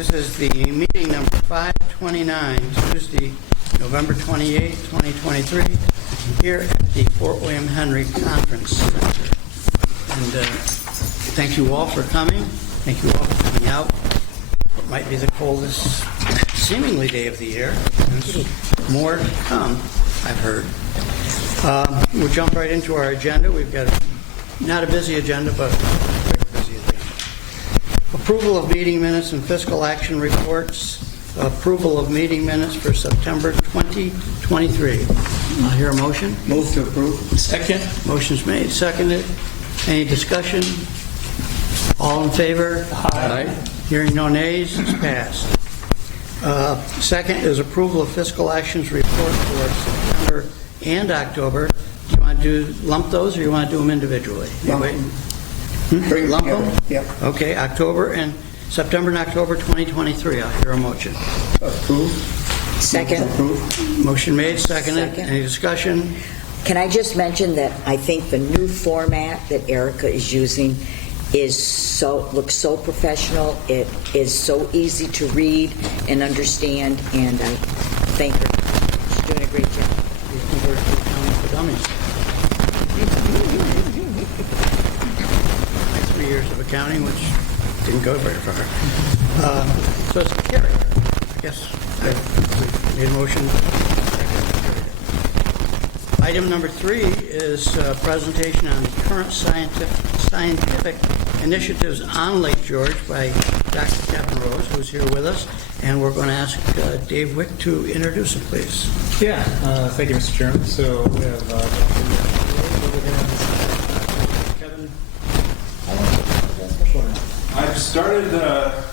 This is the meeting number 529, Tuesday, November 28, 2023, here at the Fort William Henry Conference Center. And thank you all for coming. Thank you all for coming out. It might be the coldest, seemingly, day of the year. There's more to come, I've heard. We'll jump right into our agenda. We've got not a busy agenda, but a quick busy agenda. Approval of meeting minutes and fiscal action reports. Approval of meeting minutes for September 2023. I'll hear a motion. Move to approve. Second. Motion's made, seconded. Any discussion? All in favor? Aye. Hearing no nays, it's passed. Second is approval of fiscal actions report for September and October. Do you want to lump those, or you want to do them individually? Lump them? Yep. Okay, October and September and October 2023. I'll hear a motion. Approve. Second. Approve. Motion made, seconded. Second. Any discussion? Can I just mention that I think the new format that Erica is using looks so professional. It is so easy to read and understand, and I thank her. She's doing a great job. You converted to accounting for dummies. 3 years of accounting, which didn't go very far. So it's carried. I guess I made a motion. Item number 3 is presentation on the current scientific initiatives on Lake George by Dr. Kevin Rose, who's here with us, and we're going to ask Dave Wick to introduce him, please. Yeah, thank you, Mr. Chairman. So we have Dr. Kevin.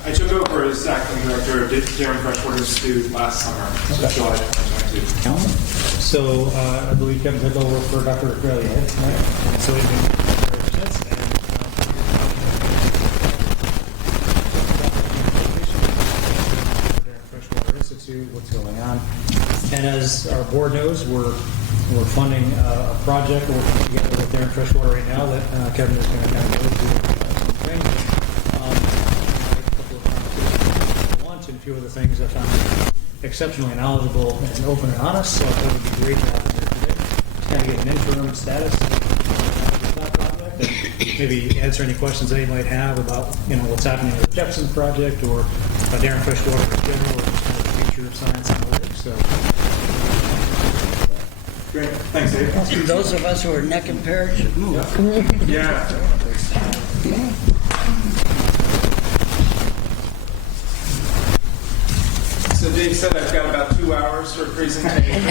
I took over as acting director of Darren Freshwater Institute last summer, July 2022. So I believe Kevin took over for Dr. Grellier tonight. And so he's been very since. Darren Freshwater Institute, what's going on. And as our board knows, we're funding a project working together with Darren Freshwater right now that Kevin is going to kind of go through something. And a few other things I found exceptionally knowledgeable and open and honest, so I thought it would be great to have him here today. Just kind of get an interim status of that project and maybe answer any questions that you might have about, what's happening with the Jefferson project or Darren Freshwater in general, or just kind of the future of science and the lake. So, Great. Thanks, Dave. Those of us who are neck impaired should move. Yeah. So Dave said I've got about 2 hours for a presentation.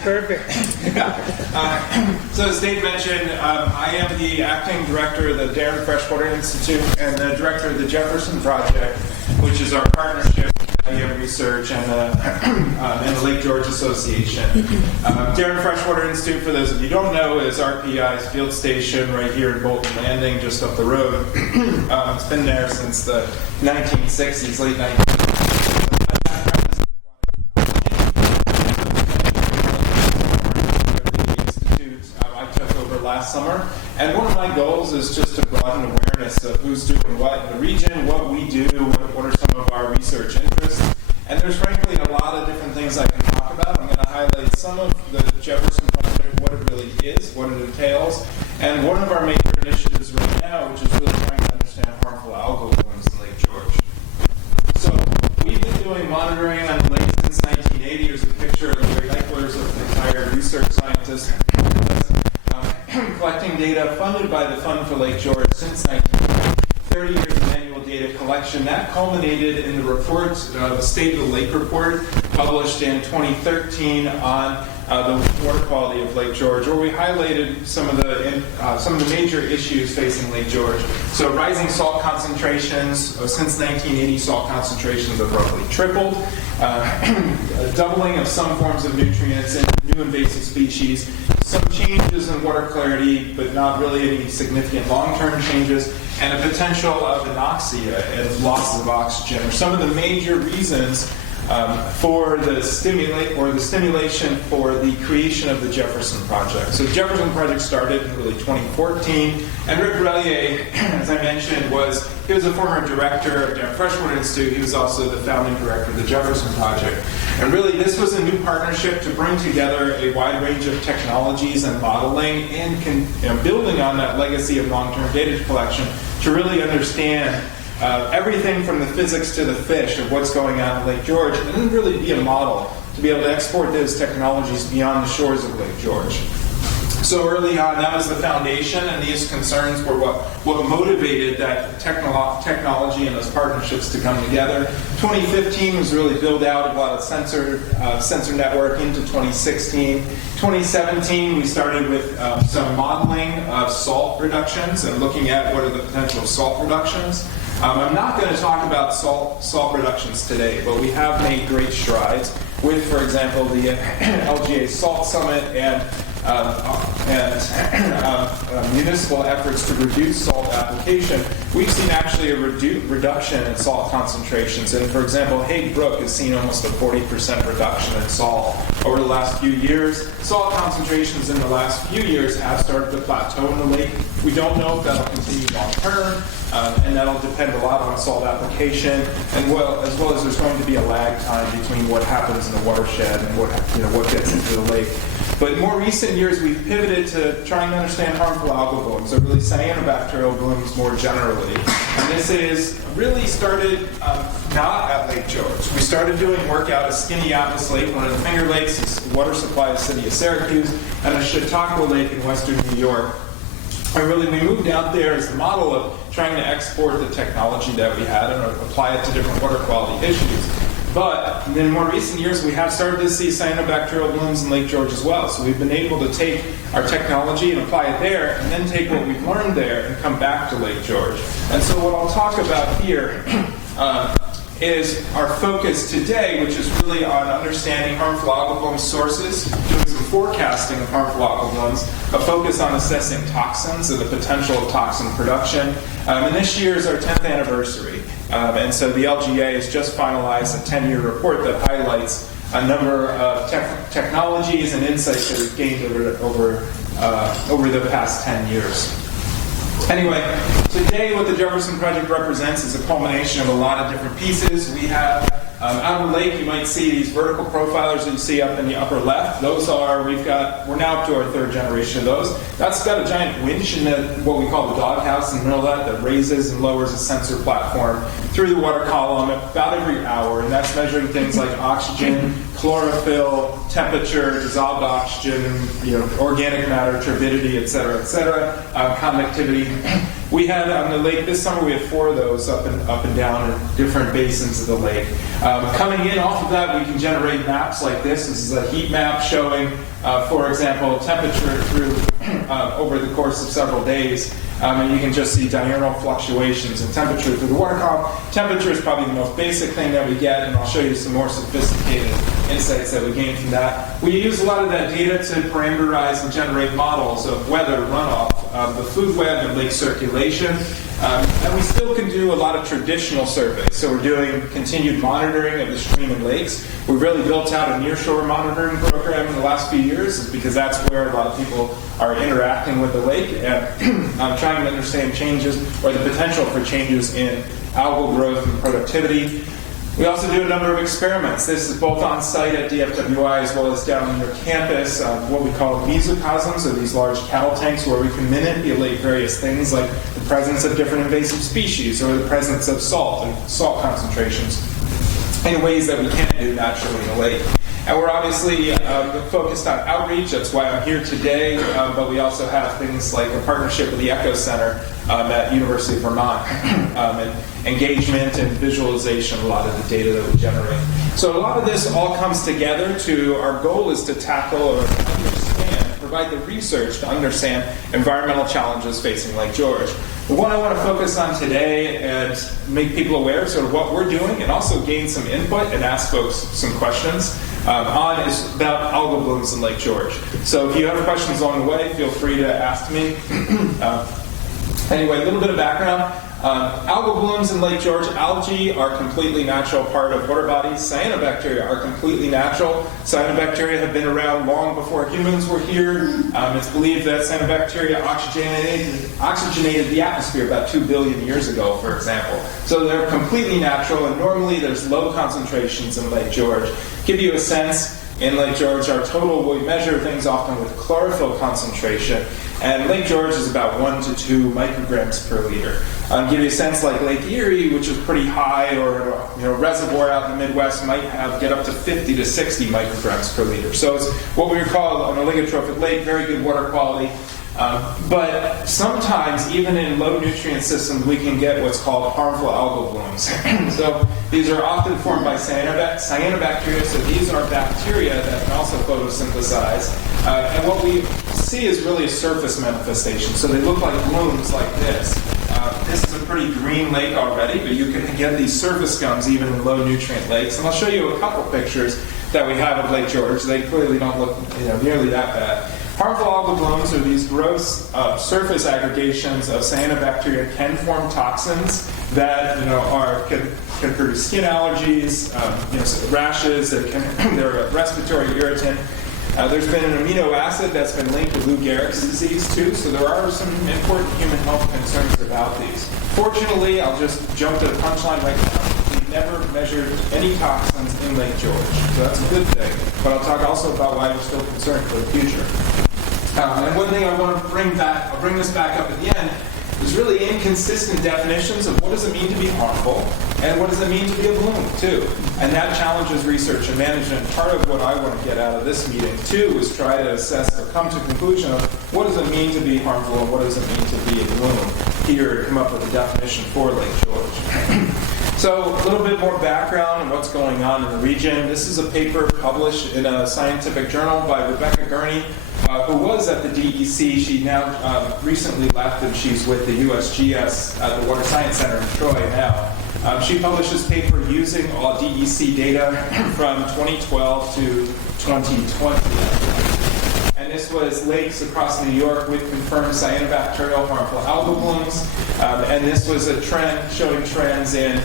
Perfect. So as Dave mentioned, I am the acting director of the Darren Freshwater Institute and the director of the Jefferson Project, which is our partnership with IEM Research and the Lake George Association. Darren Freshwater Institute, for those of you who don't know, is RPI's field station right here in Bolton Landing, just up the road. It's been there since the 1960s, late 1960s. Last summer, and one of my goals is just to broaden awareness of who's doing what in the region, what we do, what are some of our research interests, and there's frankly a lot of different things I can talk about. I'm going to highlight some of the Jefferson Project, what it really is, what it entails, and one of our major initiatives right now, which is really trying to understand harmful algal blooms in Lake George. So we've been doing monitoring on the lake since 1980. Here's a picture of the binoculars of the retired research scientists collecting data funded by the Fund for Lake George since 1990. 30 years of annual data collection. That culminated in the report, the State of the Lake Report, published in 2013 on the water quality of Lake George, where we highlighted some of the major issues facing Lake George. So rising salt concentrations. Since 1980, salt concentrations have roughly tripled. A doubling of some forms of nutrients and new invasive species. Some changes in water clarity, but not really any significant long-term changes, and a potential of anoxia and losses of oxygen are some of the major reasons for the stimulation for the creation of the Jefferson Project. So the Jefferson Project started in really 2014, and Rick Rellier, as I mentioned, was He was a former director of the Freshwater Institute. He was also the founding director of the Jefferson Project. And really, this was a new partnership to bring together a wide range of technologies and modeling and building on that legacy of long-term data collection to really understand everything from the physics to the fish of what's going on in Lake George, and then really be a model to be able to export those technologies beyond the shores of Lake George. So early on, that was the foundation, and these concerns were what motivated that technology and those partnerships to come together. 2015 was really build out a lot of sensor network into 2016. 2017, we started with some modeling of salt reductions and looking at what are the potential salt reductions. I'm not going to talk about salt reductions today, but we have made great strides with, for example, the LGA Salt Summit and municipal efforts to reduce salt application. We've seen actually a reduction in salt concentrations. And for example, Hague Brook has seen almost a 40% reduction in salt over the last few years. Salt concentrations in the last few years have started to plateau in the lake. We don't know if that'll continue long term, and that'll depend a lot on salt application, and as well as there's going to be a lag time between what happens in the watershed and what gets into the lake. But in more recent years, we've pivoted to trying to understand harmful algal blooms, or really cyanobacterial blooms more generally. And this is really started not at Lake George. We started doing work out at Skaneateles Lake, one of the Finger Lakes, the water supply of the city of Syracuse, and a Chautauqua Lake in western New York. And really, we moved out there as the model of trying to export the technology that we had and apply it to different water quality issues. But in more recent years, we have started to see cyanobacterial blooms in Lake George as well. So we've been able to take our technology and apply it there, and then take what we've learned there and come back to Lake George. And so what I'll talk about here is our focus today, which is really on understanding harmful algal bloom sources, doing some forecasting of harmful algal blooms, a focus on assessing toxins and the potential of toxin production. And this year is our 10th anniversary. And so the LGA has just finalized a 10-year report that highlights a number of technologies and insights that we've gained over the past 10 years. Anyway, today what the Jefferson Project represents is a culmination of a lot of different pieces. We have out on the lake, you might see these vertical profilers that you see up in the upper left. Those are, we're now up to our third generation of those. That's got a giant winch in what we call the doghouse in the middle of that raises and lowers a sensor platform through the water column about every hour, and that's measuring things like oxygen, chlorophyll, temperature, dissolved oxygen, organic matter, turbidity, et cetera, conductivity. We had on the lake this summer, we had 4 of those up and down in different basins of the lake. Coming in off of that, we can generate maps like this. This is a heat map showing, for example, temperature through over the course of several days. And you can just see diurnal fluctuations in temperature through the water column. Temperature is probably the most basic thing that we get, and I'll show you some more sophisticated insights that we gain from that. We use a lot of that data to parameterize and generate models of weather, runoff, the food web, and lake circulation. And we still can do a lot of traditional surveys. So we're doing continued monitoring of the stream and lakes. We've really built out a nearshore monitoring program in the last few years, because that's where a lot of people are interacting with the lake and trying to understand changes or the potential for changes in algal growth and productivity. We also do a number of experiments. This is both on site at DFWI as well as down on your campus, what we call mesocosms, or these large cattle tanks where we can manipulate various things like the presence of different invasive species or the presence of salt and salt concentrations in ways that we can't do naturally in the lake. And we're obviously focused on outreach. That's why I'm here today. But we also have things like a partnership with the Echo Center at University of Vermont, and engagement and visualization of a lot of the data that we generate. So a lot of this all comes together to, our goal is to tackle or understand, provide the research to understand environmental challenges facing Lake George. The one I want to focus on today and make people aware of sort of what we're doing, and also gain some input and ask folks some questions on, is about algal blooms in Lake George. So if you have questions along the way, feel free to ask me. Anyway, a little bit of background. Algal blooms in Lake George. Algae are completely natural part of water bodies. Cyanobacteria are completely natural. Cyanobacteria have been around long before humans were here. It's believed that cyanobacteria oxygenated the atmosphere about 2 billion years ago, for example. So they're completely natural, and normally there's low concentrations in Lake George. Give you a sense, in Lake George, we measure things often with chlorophyll concentration, and Lake George is about 1 to 2 micrograms per liter. Give you a sense, like Lake Erie, which is pretty high, or reservoir out in the Midwest might get up to 50 to 60 micrograms per liter. So it's what we would call an oligotrophic lake, very good water quality. But sometimes, even in low nutrient systems, we can get what's called harmful algal blooms. So these are often formed by cyanobacteria. So these are bacteria that can also photosynthesize. And what we see is really a surface manifestation. So they look like blooms like this. This is a pretty green lake already, but you can get these surface gums even in low nutrient lakes. And I'll show you a couple pictures that we have of Lake George. They clearly don't look nearly that bad. Harmful algal blooms are these gross surface aggregations of cyanobacteria can form toxins that can produce skin allergies, rashes. They're a respiratory irritant. There's been an amino acid that's been linked to Lou Gehrig's disease too, so there are some important human health concerns about these. Fortunately, I'll just jump to the punchline right now. We've never measured any toxins in Lake George, so that's a good thing. But I'll talk also about why we're still concerned for the future. And one thing I want to bring back, I'll bring this back up at the end, is really inconsistent definitions of what does it mean to be harmful and what does it mean to be a bloom, too. And that challenges research and management. Part of what I want to get out of this meeting, too, is try to assess or come to a conclusion of what does it mean to be harmful and what does it mean to be a bloom, here to come up with a definition for Lake George. So a little bit more background on what's going on in the region. This is a paper published in a scientific journal by Rebecca Gurney, who was at the DEC. She now recently left, and she's with the USGS at the Water Science Center in Troy now. She published this paper using all DEC data from 2012 to 2020. And this was lakes across New York with confirmed cyanobacterial harmful algal blooms. And this was a trend showing trends in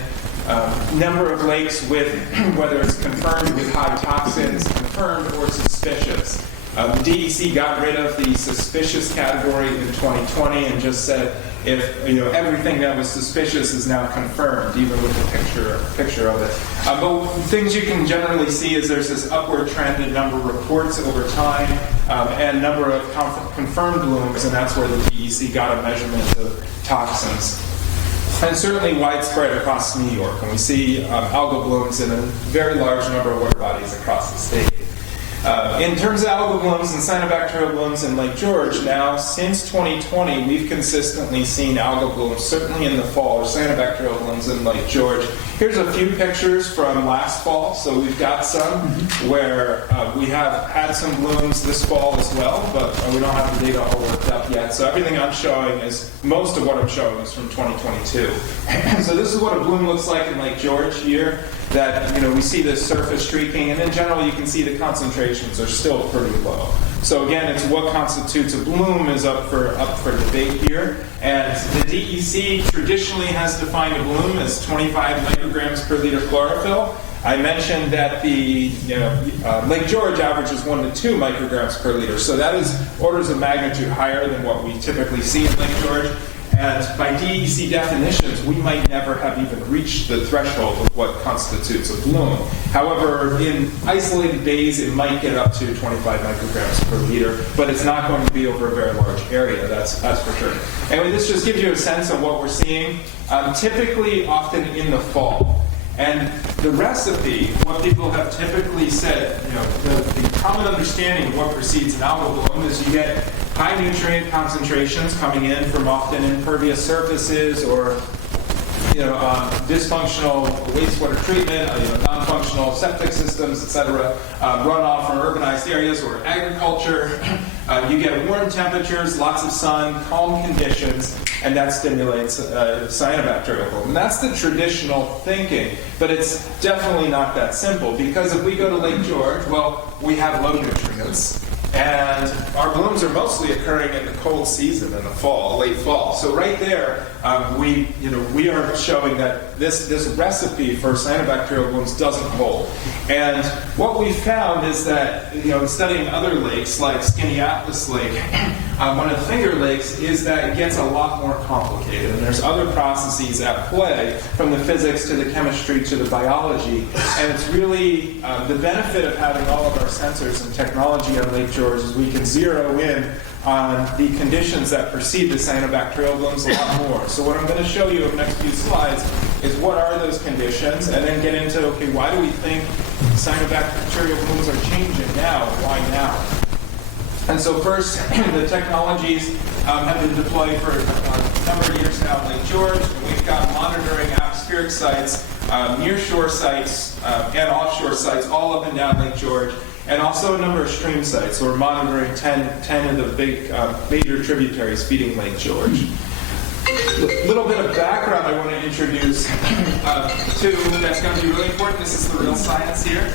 number of lakes with whether it's confirmed with high toxins, confirmed or suspicious. The DEC got rid of the suspicious category in 2020 and just said if everything that was suspicious is now confirmed, even with the picture of it. But things you can generally see is there's this upward trend in number of reports over time and number of confirmed blooms, and that's where the DEC got a measurement of toxins. And certainly widespread across New York, and we see algal blooms in a very large number of water bodies across the state. In terms of algal blooms and cyanobacterial blooms in Lake George, now since 2020, we've consistently seen algal blooms, certainly in the fall, or cyanobacterial blooms in Lake George. Here's a few pictures from last fall. So we've got some where we have had some blooms this fall as well, but we don't have the data all worked up yet. So everything I'm showing most of what I'm showing is from 2022. So this is what a bloom looks like in Lake George here. That we see this surface streaking, and in general you can see the concentrations are still pretty low. So again, it's what constitutes a bloom is up for debate here. And the DEC traditionally has defined a bloom as 25 micrograms per liter chlorophyll. I mentioned that the Lake George averages 1 to 2 micrograms per liter, so that is orders of magnitude higher than what we typically see in Lake George. And by DEC definitions, we might never have even reached the threshold of what constitutes a bloom. However, in isolated days, it might get up to 25 micrograms per liter, but it's not going to be over a very large area, that's for sure. Anyway, this just gives you a sense of what we're seeing, typically often in the fall. And the recipe, what people have typically said, the common understanding of what precedes an algal bloom is you get high nutrient concentrations coming in from often impervious surfaces or dysfunctional wastewater treatment, non-functional septic systems, etc., runoff from urbanized areas or agriculture. You get warm temperatures, lots of sun, calm conditions, and that stimulates cyanobacterial bloom. And that's the traditional thinking, but it's definitely not that simple, because if we go to Lake George, well, we have low nutrients. And our our blooms are mostly occurring in the cold season, in the fall, late fall. So right there, we are showing that this recipe for cyanobacterial blooms doesn't hold. And what we found is that, in studying other lakes like Skaneateles Lake, one of the Finger Lakes, is that it gets a lot more complicated. And there's other processes at play, from the physics to the chemistry to the biology. And it's really the benefit of having all of our sensors and technology on Lake George is we can zero in on the conditions that precede the cyanobacterial blooms a lot more. So what I'm going to show you in the next few slides is what are those conditions, and then get into, okay, why do we think cyanobacterial blooms are changing now? Why now? And so first, the technologies have been deployed for a number of years now in Lake George. We've got monitoring atmospheric sites, near-shore sites, and offshore sites all up and down Lake George, and also a number of stream sites. So we're monitoring 10 of the big major tributaries feeding Lake George. A little bit of background I want to introduce to that's going to be really important. This is the real science here.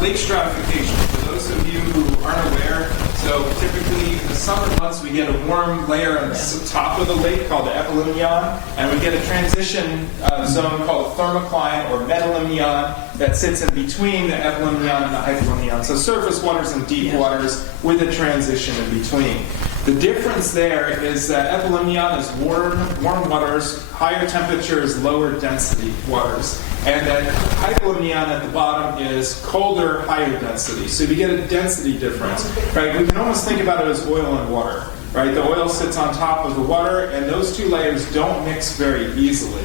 Lake stratification. For those of you who aren't aware, so typically in the summer months we get a warm layer on the top of the lake called the epilimnion, and we get a transition zone called a thermocline or metalimnion that sits in between the epilimnion and the hypolimnion. So surface waters and deep waters with a transition in between. The difference there is that epilimnion is warm waters, higher temperatures, lower density waters. And that hypolimnion at the bottom is colder, higher density. So you get a density difference, right? We can almost think about it as oil and water, right? The oil sits on top of the water, and those two layers don't mix very easily.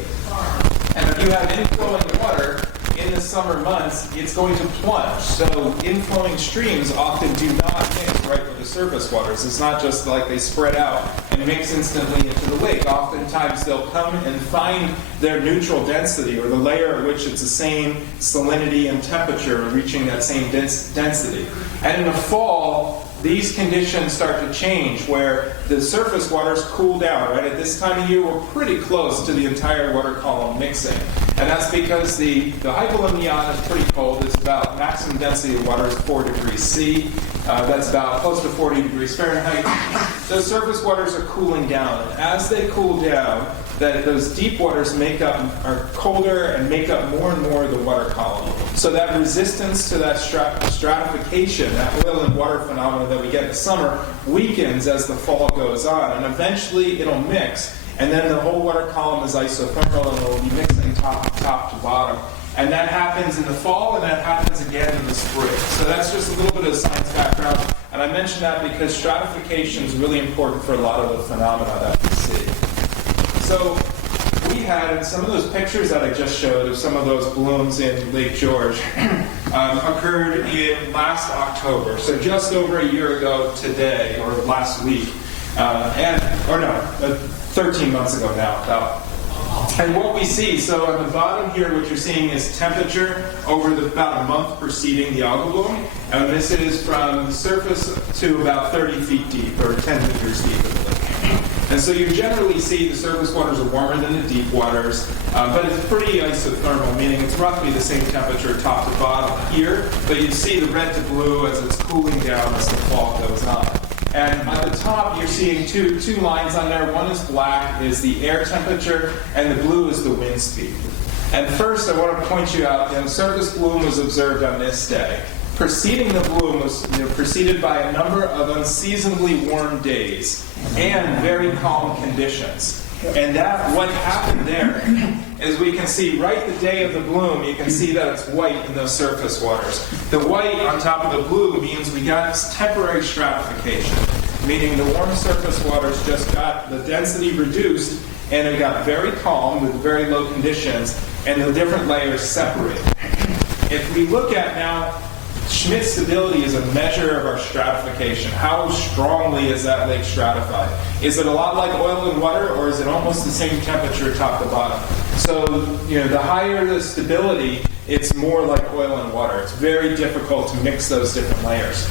And if you have inflowing water in the summer months, it's going to plunge. So inflowing streams often do not mix right with the surface waters. It's not just like they spread out and mix instantly into the lake. Oftentimes they'll come and find their neutral density, or the layer at which it's the same salinity and temperature, reaching that same density. And in the fall, these conditions start to change where the surface waters cool down. Right at this time of year, we're pretty close to the entire water column mixing. And that's because the hypolimnion is pretty cold. It's about maximum density of water is 4 degrees C. That's about close to 40 degrees Fahrenheit. Those surface waters are cooling down. And as they cool down, those deep waters are colder and make up more and more of the water column. So that resistance to that stratification, that oil and water phenomenon that we get in the summer, weakens as the fall goes on. And eventually it'll mix. And then the whole water column is isothermal, and it'll be mixing top to bottom. And that happens in the fall, and that happens again in the spring. So that's just a little bit of science background. And I mention that because stratification is really important for a lot of the phenomena that we see. So we had some of those pictures that I just showed of some of those blooms in Lake George occurred in last October. So just over a year ago today, or last week. 13 months ago now, about. And what we see, so on the bottom here, what you're seeing is temperature over about a month preceding the algal bloom. And this is from the surface to about 30 feet deep, or 10 meters deep in the lake. And so you generally see the surface waters are warmer than the deep waters, but it's pretty isothermal, meaning it's roughly the same temperature top to bottom here, but you see the red to blue as it's cooling down as the fall goes on. And at the top, you're seeing two lines on there. One is black, is the air temperature, and the blue is the wind speed. And first, I want to point you out, surface bloom was observed on this day. Preceding the bloom was preceded by a number of unseasonably warm days and very calm conditions. And what happened there is we can see right the day of the bloom, you can see that it's white in those surface waters. The white on top of the blue means we got this temporary stratification, meaning the warm surface waters just got the density reduced and it got very calm with very low conditions, and the different layers separated. If we look at now, Schmidt stability is a measure of our stratification. How strongly is that lake stratified? Is it a lot like oil and water, or is it almost the same temperature top to bottom? So, the higher the stability, it's more like oil and water. It's very difficult to mix those different layers.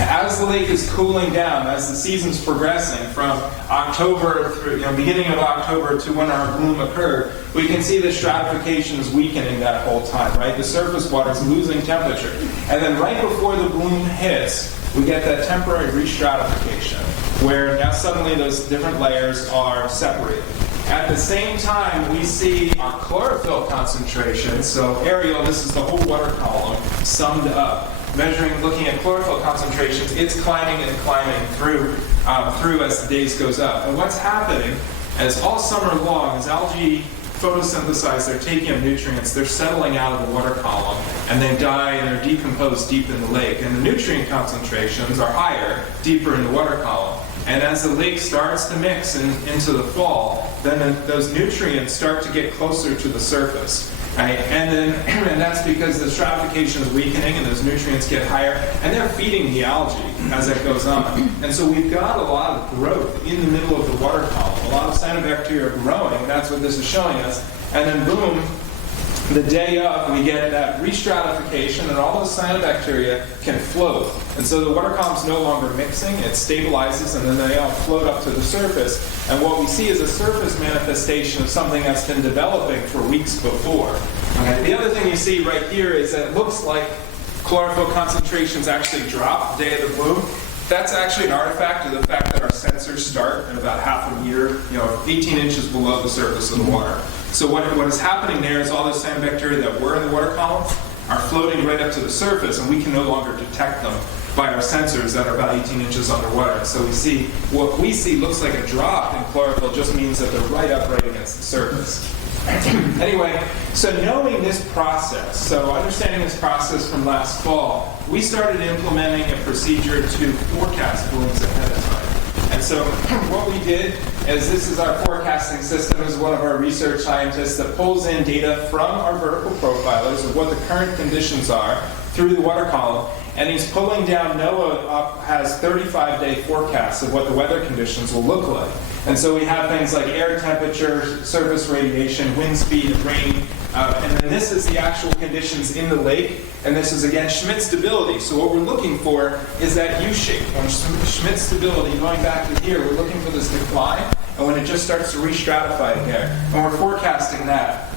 As the lake is cooling down, as the season's progressing from October through, beginning of October to when our bloom occurred, we can see the stratification is weakening that whole time, right? The surface water is losing temperature. And then right before the bloom hits, we get that temporary restratification, where now suddenly those different layers are separated. At the same time, we see our chlorophyll concentration. So aerial, this is the whole water column summed up. Looking at chlorophyll concentrations, it's climbing and climbing through as the days goes up. And what's happening is all summer long, as algae photosynthesize, they're taking up nutrients, they're settling out of the water column, and they die and they're decomposed deep in the lake. And the nutrient concentrations are higher, deeper in the water column. And as the lake starts to mix into the fall, then those nutrients start to get closer to the surface. Right? And that's because the stratification is weakening and those nutrients get higher, and they're feeding the algae as it goes on. And so we've got a lot of growth in the middle of the water column. A lot of cyanobacteria are growing, and that's what this is showing us. And then boom, the day of, we get that restratification, and all those cyanobacteria can float. And so the water column's no longer mixing, it stabilizes, and then they all float up to the surface. And what we see is a surface manifestation of something that's been developing for weeks before. Okay. The other thing you see right here is that it looks like chlorophyll concentrations actually drop the day of the bloom. That's actually an artifact of the fact that our sensors start at about half a meter, 18 inches below the surface of the water. So what is happening there is all those cyanobacteria that were in the water column are floating right up to the surface, and we can no longer detect them by our sensors that are about 18 inches underwater. So what we see looks like a drop in chlorophyll just means that they're right against the surface. Anyway, so knowing this process, so understanding this process from last fall, we started implementing a procedure to forecast blooms ahead of time. And so what we did is, this is our forecasting system. This is one of our research scientists that pulls in data from our vertical profilers of what the current conditions are through the water column. And he's pulling down, NOAA has 35-day forecasts of what the weather conditions will look like. And so we have things like air temperature, surface radiation, wind speed, rain, and then this is the actual conditions in the lake, and this is again Schmidt stability. So what we're looking for is that U-shape. When Schmidt stability, going back to here, we're looking for this decline, and when it just starts to re-stratify again, and we're forecasting that.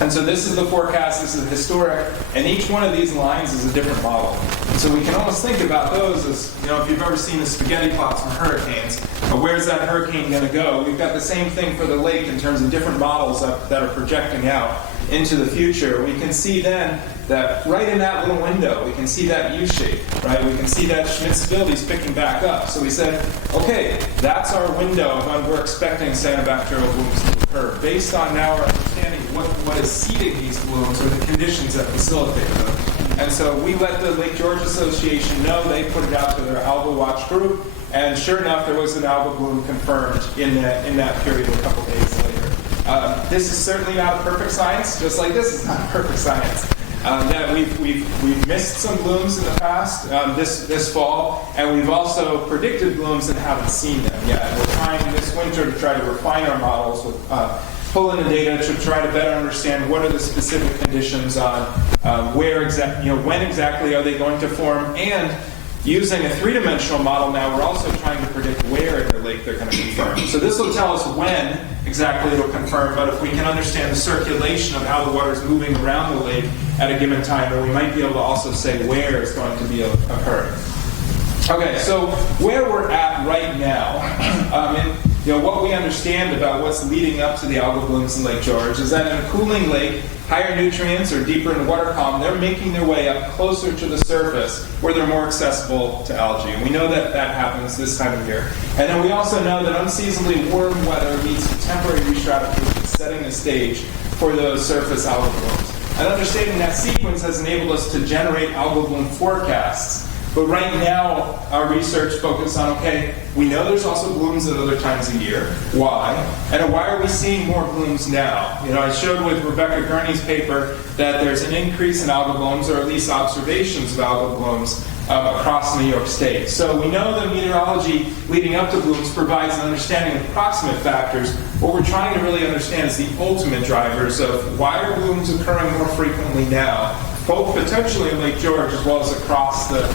And so this is the forecast, this is historic, and each one of these lines is a different model. And so we can almost think about those as, if you've ever seen the spaghetti plots from hurricanes, where's that hurricane going to go? We've got the same thing for the lake in terms of different models that are projecting out into the future. We can see then that right in that little window, we can see that U-shape, right? We can see that Schmidt stability is picking back up. So we said, okay, that's our window of when we're expecting cyanobacterial blooms to occur, based on now our understanding of what is seeding these blooms or the conditions that facilitate them. And so we let the Lake George Association know. They put it out to their alga watch group, and sure enough, there was an alga bloom confirmed in that period a couple days later. This is certainly not a perfect science, just like this is not a perfect science. That we've missed some blooms in the past this fall, and we've also predicted blooms and haven't seen them yet. We're trying this winter to try to refine our models with pull in the data to try to better understand what are the specific conditions on when exactly are they going to form, and using a three-dimensional model now, we're also trying to predict where in the lake they're going to confirm. So this will tell us when exactly it'll confirm, but if we can understand the circulation of how the water is moving around the lake at a given time, then we might be able to also say where it's going to be occurring. Okay, so where we're at right now, what we understand about what's leading up to the algal blooms in Lake George is that in a cooling lake, higher nutrients or deeper in the water column, they're making their way up closer to the surface where they're more accessible to algae. And we know that happens this time of year. And then we also know that unseasonably warm weather leads to temporary restratification, setting the stage for those surface algal blooms. And understanding that sequence has enabled us to generate algal bloom forecasts. But right now, our research focuses on, okay, we know there's also blooms at other times of year. Why? And why are we seeing more blooms now? I showed with Rebecca Gurney's paper that there's an increase in algal blooms, or at least observations of algal blooms, across New York State. So we know that meteorology leading up to blooms provides an understanding of proximate factors. What we're trying to really understand is the ultimate drivers of why are blooms occurring more frequently now, both potentially in Lake George as well as across the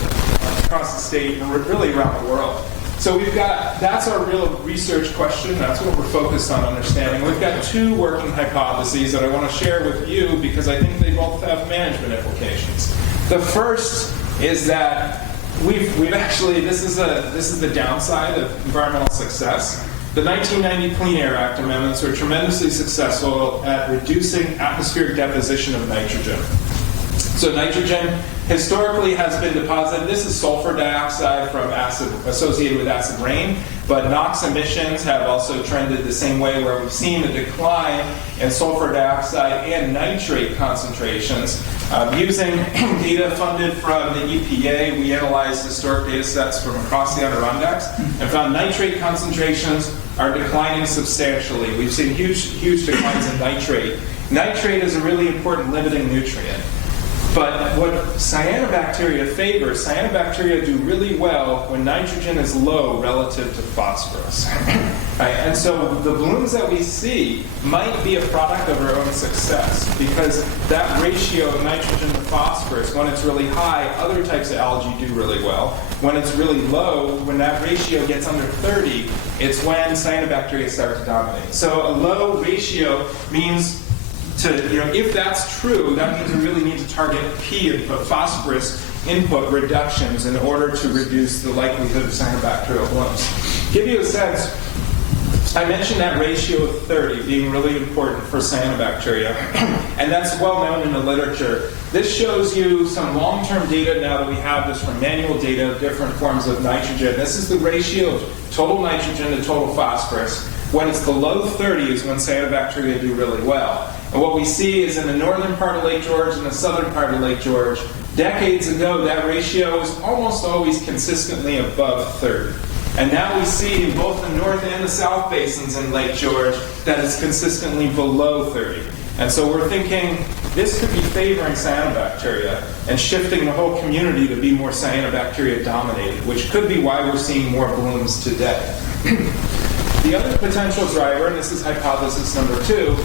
state and really around the world. So that's our real research question. That's what we're focused on understanding. We've got two working hypotheses that I want to share with you because I think they both have management implications. The first is that we've actually, this is the downside of environmental success. The 1990 Clean Air Act amendments were tremendously successful at reducing atmospheric deposition of nitrogen. So nitrogen historically has been deposited. This is sulfur dioxide from acid associated with acid rain, but NOx emissions have also trended the same way, where we've seen a decline in sulfur dioxide and nitrate concentrations. Using data funded from the EPA, we analyzed historic data sets from across the Adirondacks and found nitrate concentrations are declining substantially. We've seen huge declines in nitrate. Nitrate is a really important limiting nutrient. But what cyanobacteria favor, cyanobacteria do really well when nitrogen is low relative to phosphorus. Right? And so the blooms that we see might be a product of our own success, because that ratio of nitrogen to phosphorus, when it's really high, other types of algae do really well. When it's really low, when that ratio gets under 30, it's when cyanobacteria start to dominate. So a low ratio means if that's true, that means we really need to target P input, phosphorus input reductions, in order to reduce the likelihood of cyanobacterial blooms. Give you a sense, I mentioned that ratio of 30 being really important for cyanobacteria, and that's well known in the literature. This shows you some long-term data now that we have this from manual data of different forms of nitrogen. This is the ratio of total nitrogen to total phosphorus. When it's below 30 is when cyanobacteria do really well. And what we see is in the northern part of Lake George and the southern part of Lake George, decades ago that ratio was almost always consistently above 30. And now we see in both the north and the south basins in Lake George that it's consistently below 30. And so we're thinking this could be favoring cyanobacteria and shifting the whole community to be more cyanobacteria dominated, which could be why we're seeing more blooms today. The other potential driver, and this is hypothesis number 2,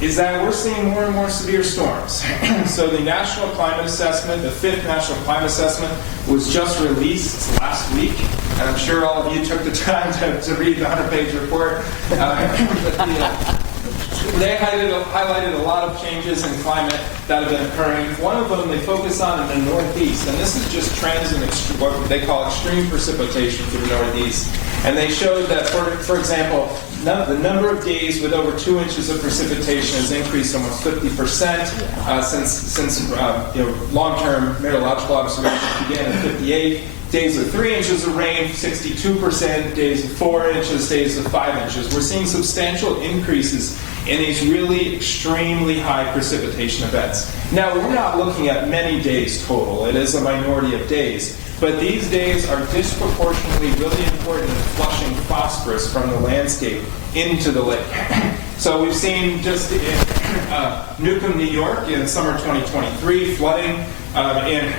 is that we're seeing more and more severe storms. So the National Climate Assessment, the 5th National Climate Assessment, was just released last week. And I'm sure all of you took the time to read the 100-page report. They highlighted a lot of changes in climate that have been occurring. One of them they focus on in the Northeast, and this is just trends in what they call extreme precipitation for the Northeast. And they showed that, for example, the number of days with over 2 inches of precipitation has increased almost 50% since long-term meteorological observations began in '58. Days of 3 inches of rain, 62%. Days of 4 inches, days of 5 inches. We're seeing substantial increases in these really extremely high precipitation events. Now, we're not looking at many days total. It is a minority of days. But these days are disproportionately really important in flushing phosphorus from the landscape into the lake. So we've seen just in Newcomb, New York in summer 2023, flooding in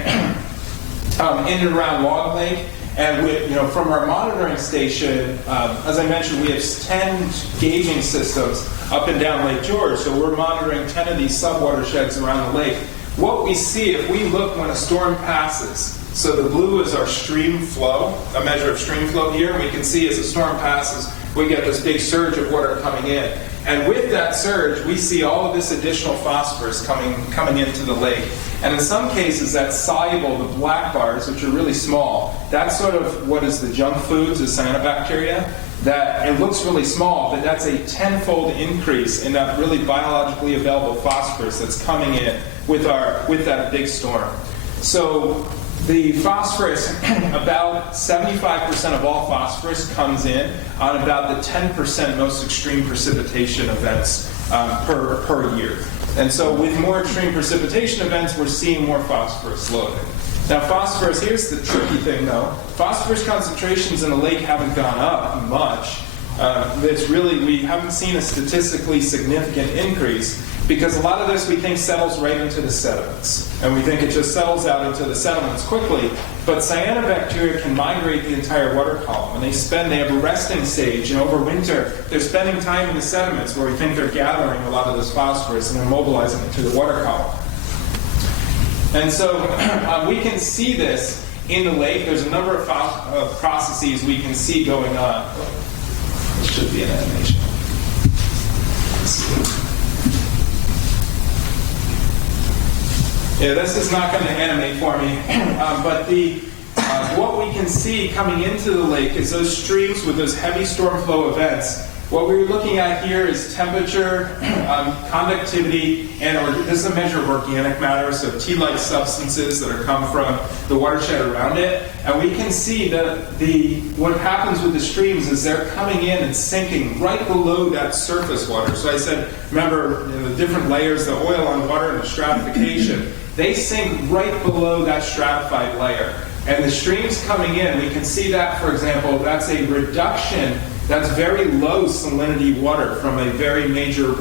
and around Long Lake. And from our monitoring station, as I mentioned, we have 10 gauging systems up and down Lake George. So we're monitoring 10 of these sub-watersheds around the lake. What we see, if we look when a storm passes, so the blue is our stream flow, a measure of stream flow here. We can see as the storm passes, we get this big surge of water coming in. And with that surge, we see all of this additional phosphorus coming into the lake. And in some cases, that's soluble, the black bars, which are really small. That's sort of what is the junk foods, the cyanobacteria. That it looks really small, but that's a 10-fold increase in that really biologically available phosphorus that's coming in with that big storm. So the phosphorus, about 75% of all phosphorus comes in on about the 10% most extreme precipitation events per year. And so with more extreme precipitation events, we're seeing more phosphorus loading. Now phosphorus, here's the tricky thing though. Phosphorus concentrations in the lake haven't gone up much. We haven't seen a statistically significant increase, because a lot of this we think settles right into the sediments. And we think it just settles out into the sediments quickly. But cyanobacteria can migrate the entire water column. And they have a resting stage, and over winter, they're spending time in the sediments where we think they're gathering a lot of this phosphorus and they're mobilizing it to the water column. And so we can see this in the lake. There's a number of processes we can see going on. This should be an animation. Yeah, this is not going to animate for me, but What we can see coming into the lake is those streams with those heavy storm flow events. What we're looking at here is temperature, conductivity, this is a measure of organic matter, so tea-like substances that are come from the watershed around it. And we can see that what happens with the streams is they're coming in and sinking right below that surface water. So I said, remember, the different layers, the oil on water and the stratification, they sink right below that stratified layer. And the streams coming in, we can see that, for example, that's a reduction. That's very low salinity water from a very major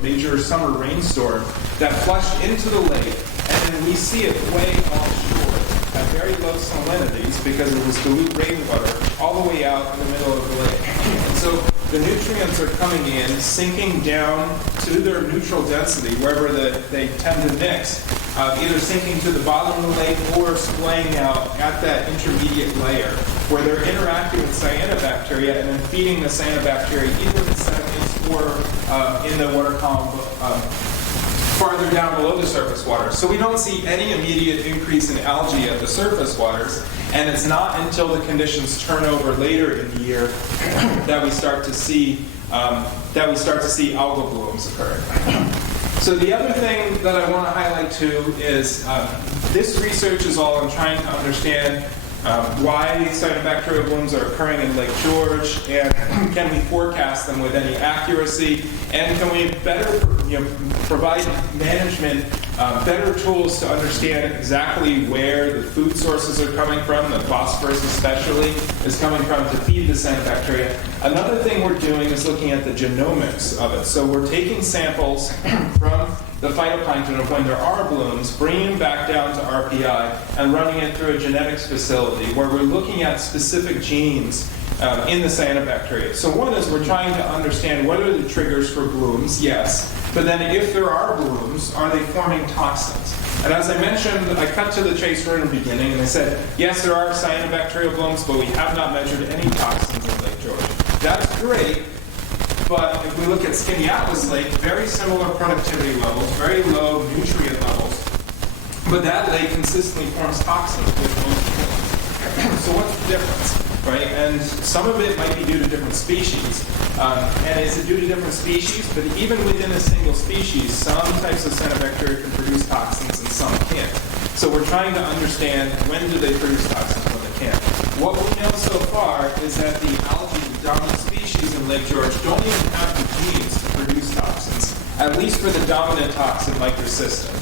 major summer rainstorm that flushed into the lake, and then we see it way offshore at very low salinities because it was dilute rainwater all the way out in the middle of the lake. And so the nutrients are coming in, sinking down to their neutral density wherever they tend to mix, either sinking to the bottom of the lake or splaying out at that intermediate layer where they're interacting with cyanobacteria and then feeding the cyanobacteria either in the sediments or in the water column farther down below the surface water. So we don't see any immediate increase in algae at the surface waters, and it's not until the conditions turn over later in the year that we start to see algal blooms occur. So the other thing that I want to highlight too is this research is all on trying to understand why cyanobacterial blooms are occurring in Lake George, and can we forecast them with any accuracy, and can we better provide management better tools to understand exactly where the food sources are coming from, the phosphorus especially is coming from to feed the cyanobacteria. Another thing we're doing is looking at the genomics of it. So we're taking samples from the phytoplankton of when there are blooms, bringing them back down to RPI, and running it through a genetics facility where we're looking at specific genes in the cyanobacteria. So one is we're trying to understand what are the triggers for blooms, yes, but then if there are blooms, are they forming toxins? And as I mentioned, I cut to the chase right in the beginning, and I said, yes, there are cyanobacterial blooms, but we have not measured any toxins in Lake George. That's great, but if we look at Skinny Atlas Lake, very similar productivity levels, very low nutrient levels, but that lake consistently forms toxins with most blooms. So what's the difference? Right? And some of it might be due to different species. And is it due to different species? But even within a single species, some types of cyanobacteria can produce toxins and some can't. So we're trying to understand when do they produce toxins, when they can't. What we know so far is that the algae, the dominant species in Lake George, don't even have the genes to produce toxins, at least for the dominant toxin microsystem.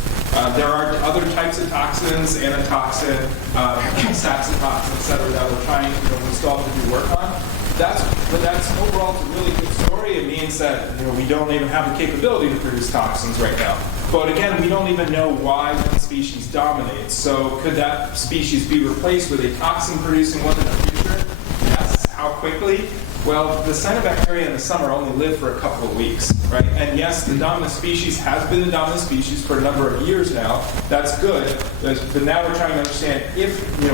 There are other types of toxins, antitoxin, saxitoxin, et cetera, that we're trying to install to do work on. But that's overall a really good story. It means that we don't even have the capability to produce toxins right now. But again, we don't even know why one species dominates. So could that species be replaced with a toxin-producing one in the future? Yes. How quickly? Well, the cyanobacteria in the summer only live for a couple of weeks, right? And yes, the dominant species has been the dominant species for a number of years now. That's good. But now we're trying to understand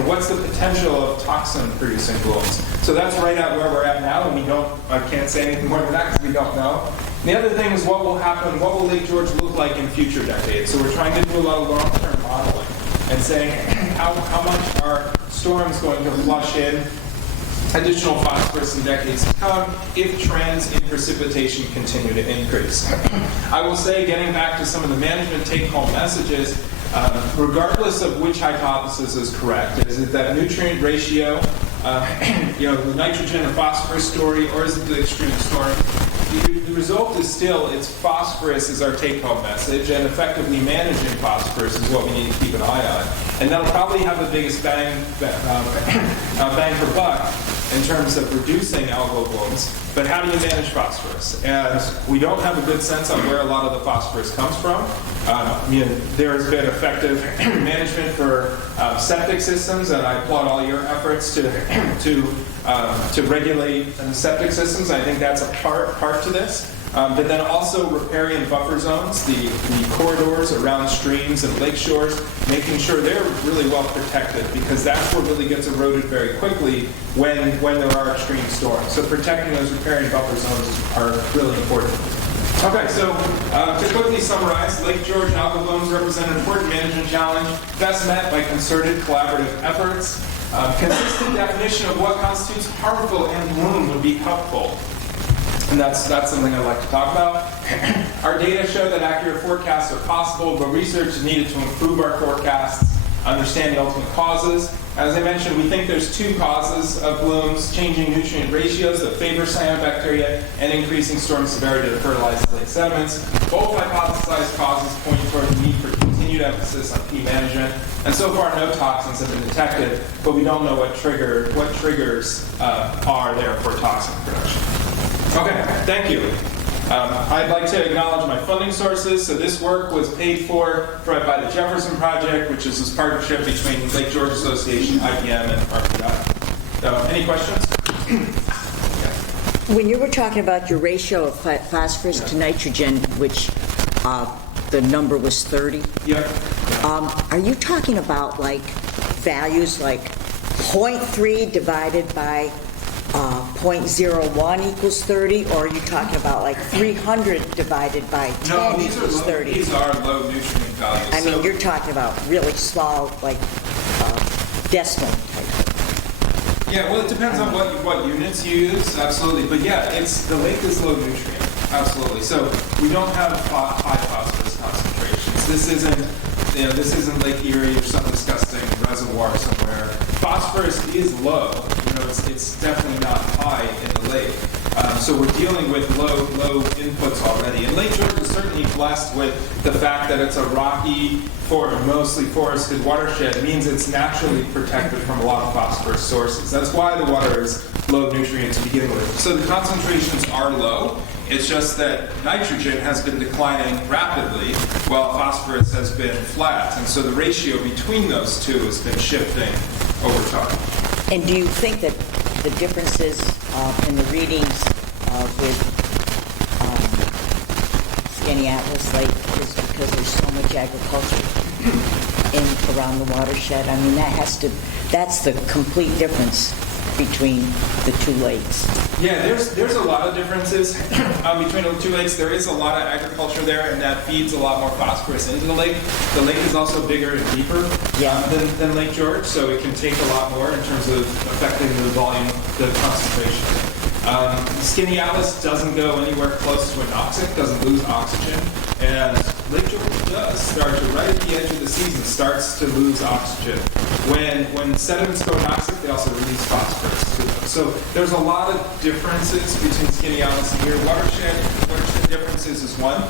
what's the potential of toxin-producing blooms. So that's right at where we're at now, and I can't say anything more than that because we don't know. The other thing is what will happen, what will Lake George look like in future decades? So we're trying to do a lot of long-term modeling and saying how much are storms going to flush in additional phosphorus in decades to come if trends in precipitation continue to increase. I will say, getting back to some of the management take-home messages, regardless of which hypothesis is correct, is it that nutrient ratio, the nitrogen and phosphorus story, or is it the extreme storm? The result is still, it's phosphorus is our take-home message, and effectively managing phosphorus is what we need to keep an eye on. And that'll probably have the biggest bang for buck in terms of reducing algal blooms. But how do you manage phosphorus? And we don't have a good sense on where a lot of the phosphorus comes from. There has been effective management for septic systems, and I applaud all your efforts to regulate septic systems. I think that's a part to this. But then also riparian buffer zones, the corridors around streams and lake shores, making sure they're really well protected, because that's what really gets eroded very quickly when there are extreme storms. So protecting those riparian buffer zones are really important. Okay, so to quickly summarize, Lake George algal blooms represent an important management challenge, best met by concerted collaborative efforts. Consistent definition of what constitutes harmful and bloom would be helpful. And that's something I'd like to talk about. Our data show that accurate forecasts are possible, but research is needed to improve our forecasts, understand the ultimate causes. As I mentioned, we think there's two causes of blooms: changing nutrient ratios that favor cyanobacteria and increasing storm severity that fertilizes lake sediments. Both hypothesized causes point toward the need for continued emphasis on pea management. And so far, no toxins have been detected, but we don't know what triggers are there for toxin production. Okay, thank you. I'd like to acknowledge my funding sources. So this work was paid for by the Jefferson Project, which is this partnership between Lake George Association, IBM, and RPI. So, any questions? When you were talking about your ratio of phosphorus to nitrogen, which the number was 30, Yeah. are you talking about like values like 0.3 divided by 0.01 equals 30, or are you talking about like 300 divided by 10 equals 30? These are low nutrient values. I mean, you're talking about really small, like decimal type. Yeah, well, it depends on what units you use, absolutely. But yeah, the lake is low nutrient, absolutely. So we don't have high phosphorus concentrations. This isn't Lake Erie or some disgusting reservoir somewhere. Phosphorus is low. It's definitely not high in the lake. So we're dealing with low inputs already. And Lake George is certainly blessed with the fact that it's a rocky, mostly forested watershed. It means it's naturally protected from a lot of phosphorus sources. That's why the water is low nutrient to begin with. So the concentrations are low. It's just that nitrogen has been declining rapidly while phosphorus has been flat. And so the ratio between those two has been shifting over time. And do you think that the differences in the readings with Skaneateles Lake is because there's so much agriculture around the watershed? I mean, that's the complete difference between the two lakes. Yeah, there's a lot of differences between the two lakes. There is a lot of agriculture there, and that feeds a lot more phosphorus into the lake. The lake is also bigger and deeper than Lake George, so it can take a lot more in terms of affecting the volume, the concentration. Skaneateles doesn't go anywhere close to anoxic, doesn't lose oxygen, and Lake George does start to, right at the edge of the season, starts to lose oxygen. When sediments go anoxic, they also release phosphorus to them. So there's a lot of differences between Skaneateles and here. Watershed differences is one.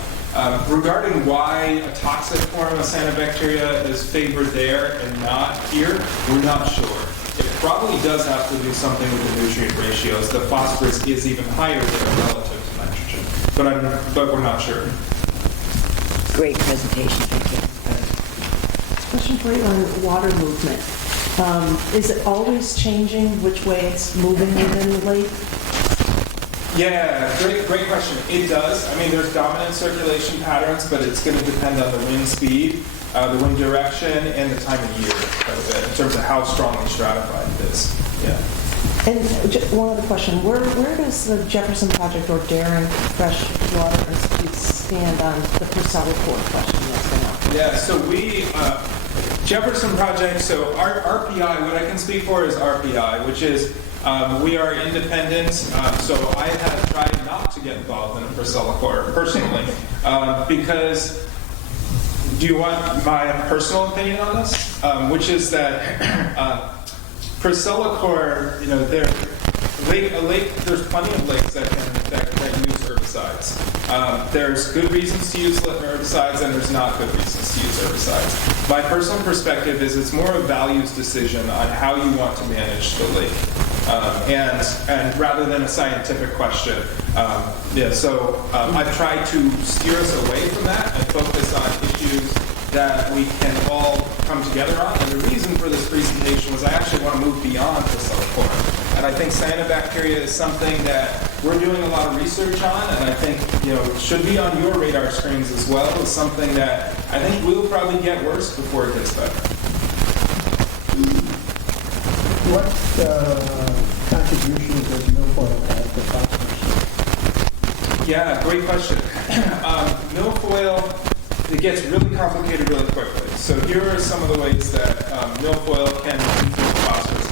Regarding why a toxic form of cyanobacteria is favored there and not here, we're not sure. It probably does have to do something with the nutrient ratios. The phosphorus is even higher there relative to nitrogen, but we're not sure. Great presentation, thank you. Question for you on water movement. Is it always changing which way it's moving within the lake? Yeah, great question. It does. I mean, there's dominant circulation patterns, but it's going to depend on the wind speed, the wind direction, and the time of year quite a bit in terms of how strongly stratified it is. Yeah. And one other question. Where does the Jefferson Project or Daring Freshwater Institute stand on the Purcell Report question that's been out? Yeah, so we, Jefferson Project, so our RPI, what I can speak for is RPI, which is we are independent, so I have tried not to get involved in a Purcell Report personally, because do you want my personal opinion on this? Which is that Priscillacor, there's plenty of lakes that use herbicides. There's good reasons to use herbicides, and there's not good reasons to use herbicides. My personal perspective is it's more a values decision on how you want to manage the lake, and rather than a scientific question. I've tried to steer us away from that and focus on issues that we can all come together on. And the reason for this presentation was I actually want to move beyond Priscillacor. And I think cyanobacteria is something that we're doing a lot of research on, and I think should be on your radar screens as well. It's something that I think will probably get worse before it gets better. What contribution does milfoil have to phosphorus? Yeah, great question. Milfoil it gets really complicated really quickly. So here are some of the ways that milfoil can influence phosphorus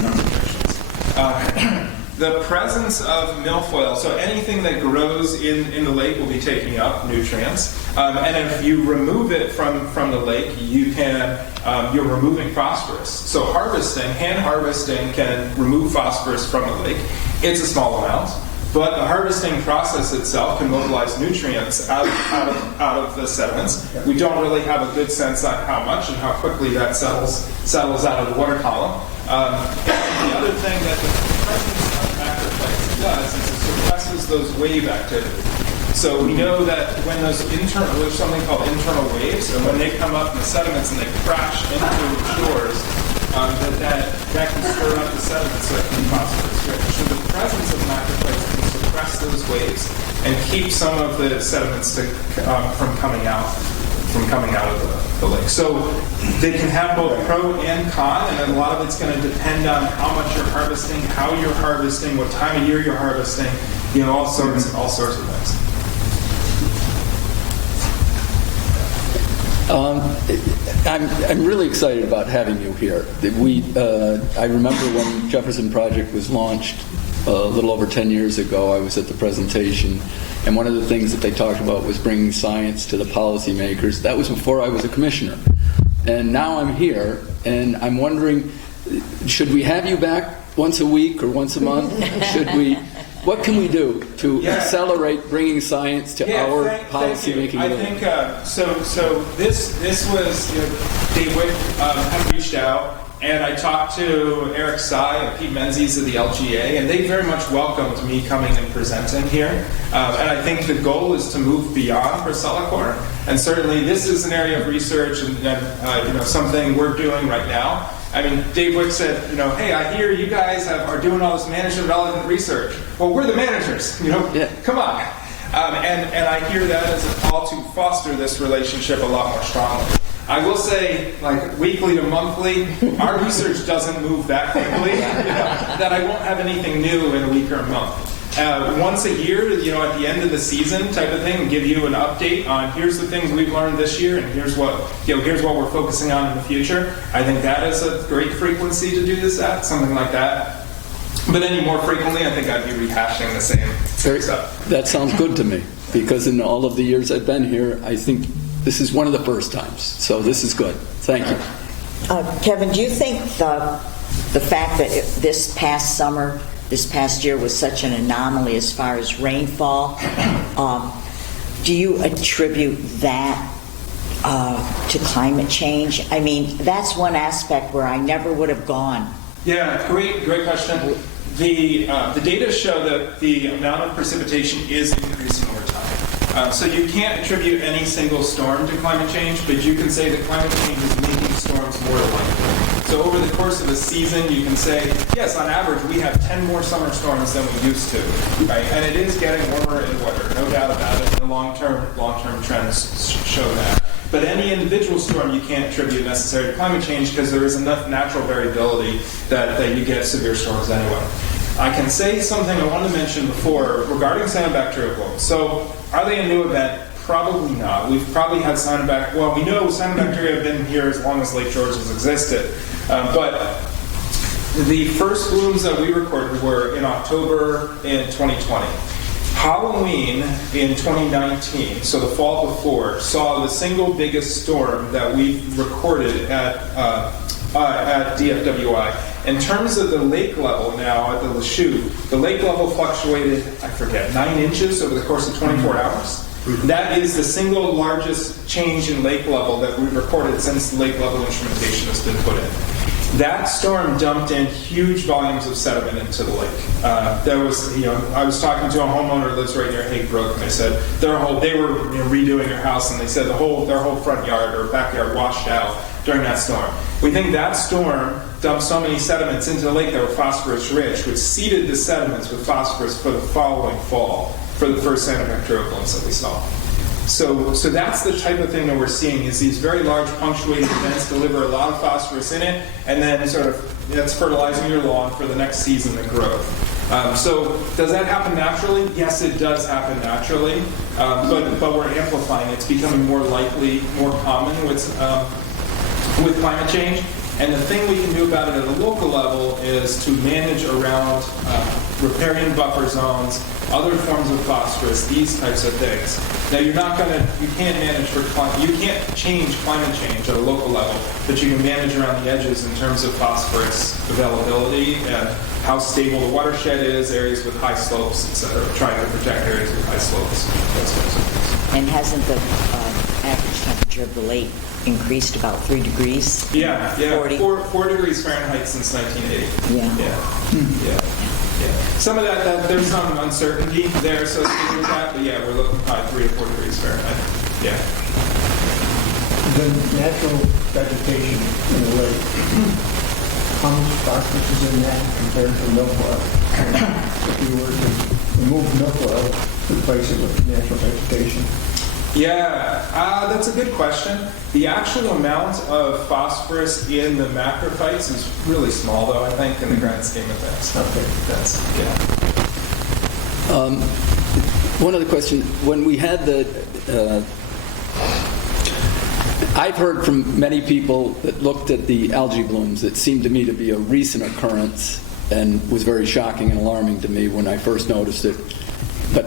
concentrations. The presence of milfoil, so anything that grows in the lake will be taking up nutrients. And if you remove it from the lake, you're removing phosphorus. So hand harvesting can remove phosphorus from the lake. It's a small amount, but the harvesting process itself can mobilize nutrients out of the sediments. We don't really have a good sense on how much and how quickly that settles out of the water column. The other thing that the presence of macrophytes does is it suppresses those wave activity. So we know that when there's something called internal waves, and when they come up in the sediments and they crash into shores, that can stir up the sediments so it can be phosphorus rich. So the presence of macrophytes can suppress those waves and keep some of the sediments from coming out of the lake. So they can have both pro and con, and a lot of it's going to depend on how much you're harvesting, how you're harvesting, what time of year you're harvesting, all sorts of things. I'm really excited about having you here. I remember when Jefferson Project was launched a little over 10 years ago. I was at the presentation, and one of the things that they talked about was bringing science to the policymakers. That was before I was a commissioner. And now I'm here, and I'm wondering, should we have you back once a week or once a month? What can we do to accelerate bringing science to our policymaking? I think so. This was Dave Wick had reached out, and I talked to Eric Sy and Pete Menzies of the LGA, and they very much welcomed me coming and presenting here. And I think the goal is to move beyond Procelicor, and certainly this is an area of research and something we're doing right now. I mean, Dave Wick said, hey, I hear you guys are doing all this management relevant research. Well, we're the managers, come on. And I hear that as a call to foster this relationship a lot more strongly. I will say, like weekly to monthly, our research doesn't move that quickly, that I won't have anything new in a week or a month. Once a year, at the end of the season type of thing, give you an update on here's the things we've learned this year, and here's what we're focusing on in the future. I think that is a great frequency to do this at, something like that. But any more frequently, I think I'd be rehashing the same stuff. That sounds good to me, because in all of the years I've been here, I think this is one of the first times. So this is good. Thank you. Kevin, do you think the fact that this past year was such an anomaly as far as rainfall, do you attribute that to climate change? I mean, that's one aspect where I never would have gone. Yeah, great question. The data show that the amount of precipitation is increasing over time. So you can't attribute any single storm to climate change, but you can say that climate change is making storms more likely. So over the course of a season, you can say, yes, on average, we have 10 more summer storms than we used to, right? And it is getting warmer and wetter, no doubt about it. And the long-term trends show that. But any individual storm you can't attribute necessarily to climate change because there is enough natural variability that you get severe storms anyway. I can say something I wanted to mention before regarding cyanobacterial blooms. So are they a new event? Probably not. We've probably had cyanobacteria. Well, we know cyanobacteria have been here as long as Lake George has existed. But the first blooms that we recorded were in October in 2020. Halloween in 2019, so the fall before, saw the single biggest storm that we've recorded at DFWI. In terms of the lake level now at the Lachute, the lake level fluctuated, 9 inches over the course of 24 hours. That is the single largest change in lake level that we've recorded since the lake level instrumentation has been put in. That storm dumped in huge volumes of sediment into the lake. I was talking to a homeowner who lives right near Hague Brook, and they said they were redoing their house, and they said their whole front yard or backyard washed out during that storm. We think that storm dumped so many sediments into the lake that were phosphorus rich, which seeded the sediments with phosphorus for the following fall for the first cyanobacterial blooms that we saw. So that's the type of thing that we're seeing is these very large punctuated events deliver a lot of phosphorus in it, and then sort of that's fertilizing your lawn for the next season of growth. So does that happen naturally? Yes, it does happen naturally, but we're amplifying it. It's becoming more likely, more common with climate change. And the thing we can do about it at a local level is to manage around riparian buffer zones, other forms of phosphorus, these types of things. Now you can't manage for you can't change climate change at a local level, but you can manage around the edges in terms of phosphorus availability and how stable the watershed is, areas with high slopes, et cetera, trying to protect areas with high slopes, those types of things. And hasn't the average temperature of the lake increased about 3 degrees? Yeah, 40? 4 degrees Fahrenheit since 1980. Yeah. Yeah. Some of that, there's some uncertainty there associated with that, but yeah, we're looking at 3 to 4 degrees Fahrenheit. Yeah. The natural vegetation in the lake, how much phosphorus is in that compared to milfoil? If you were to remove milfoil, replace it with natural vegetation? Yeah, that's a good question. The actual amount of phosphorus in the macrophytes is really small, though, I think, in the grand scheme of things. Okay. One other question. When we had I've heard from many people that looked at the algae blooms. It seemed to me to be a recent occurrence and was very shocking and alarming to me when I first noticed it. But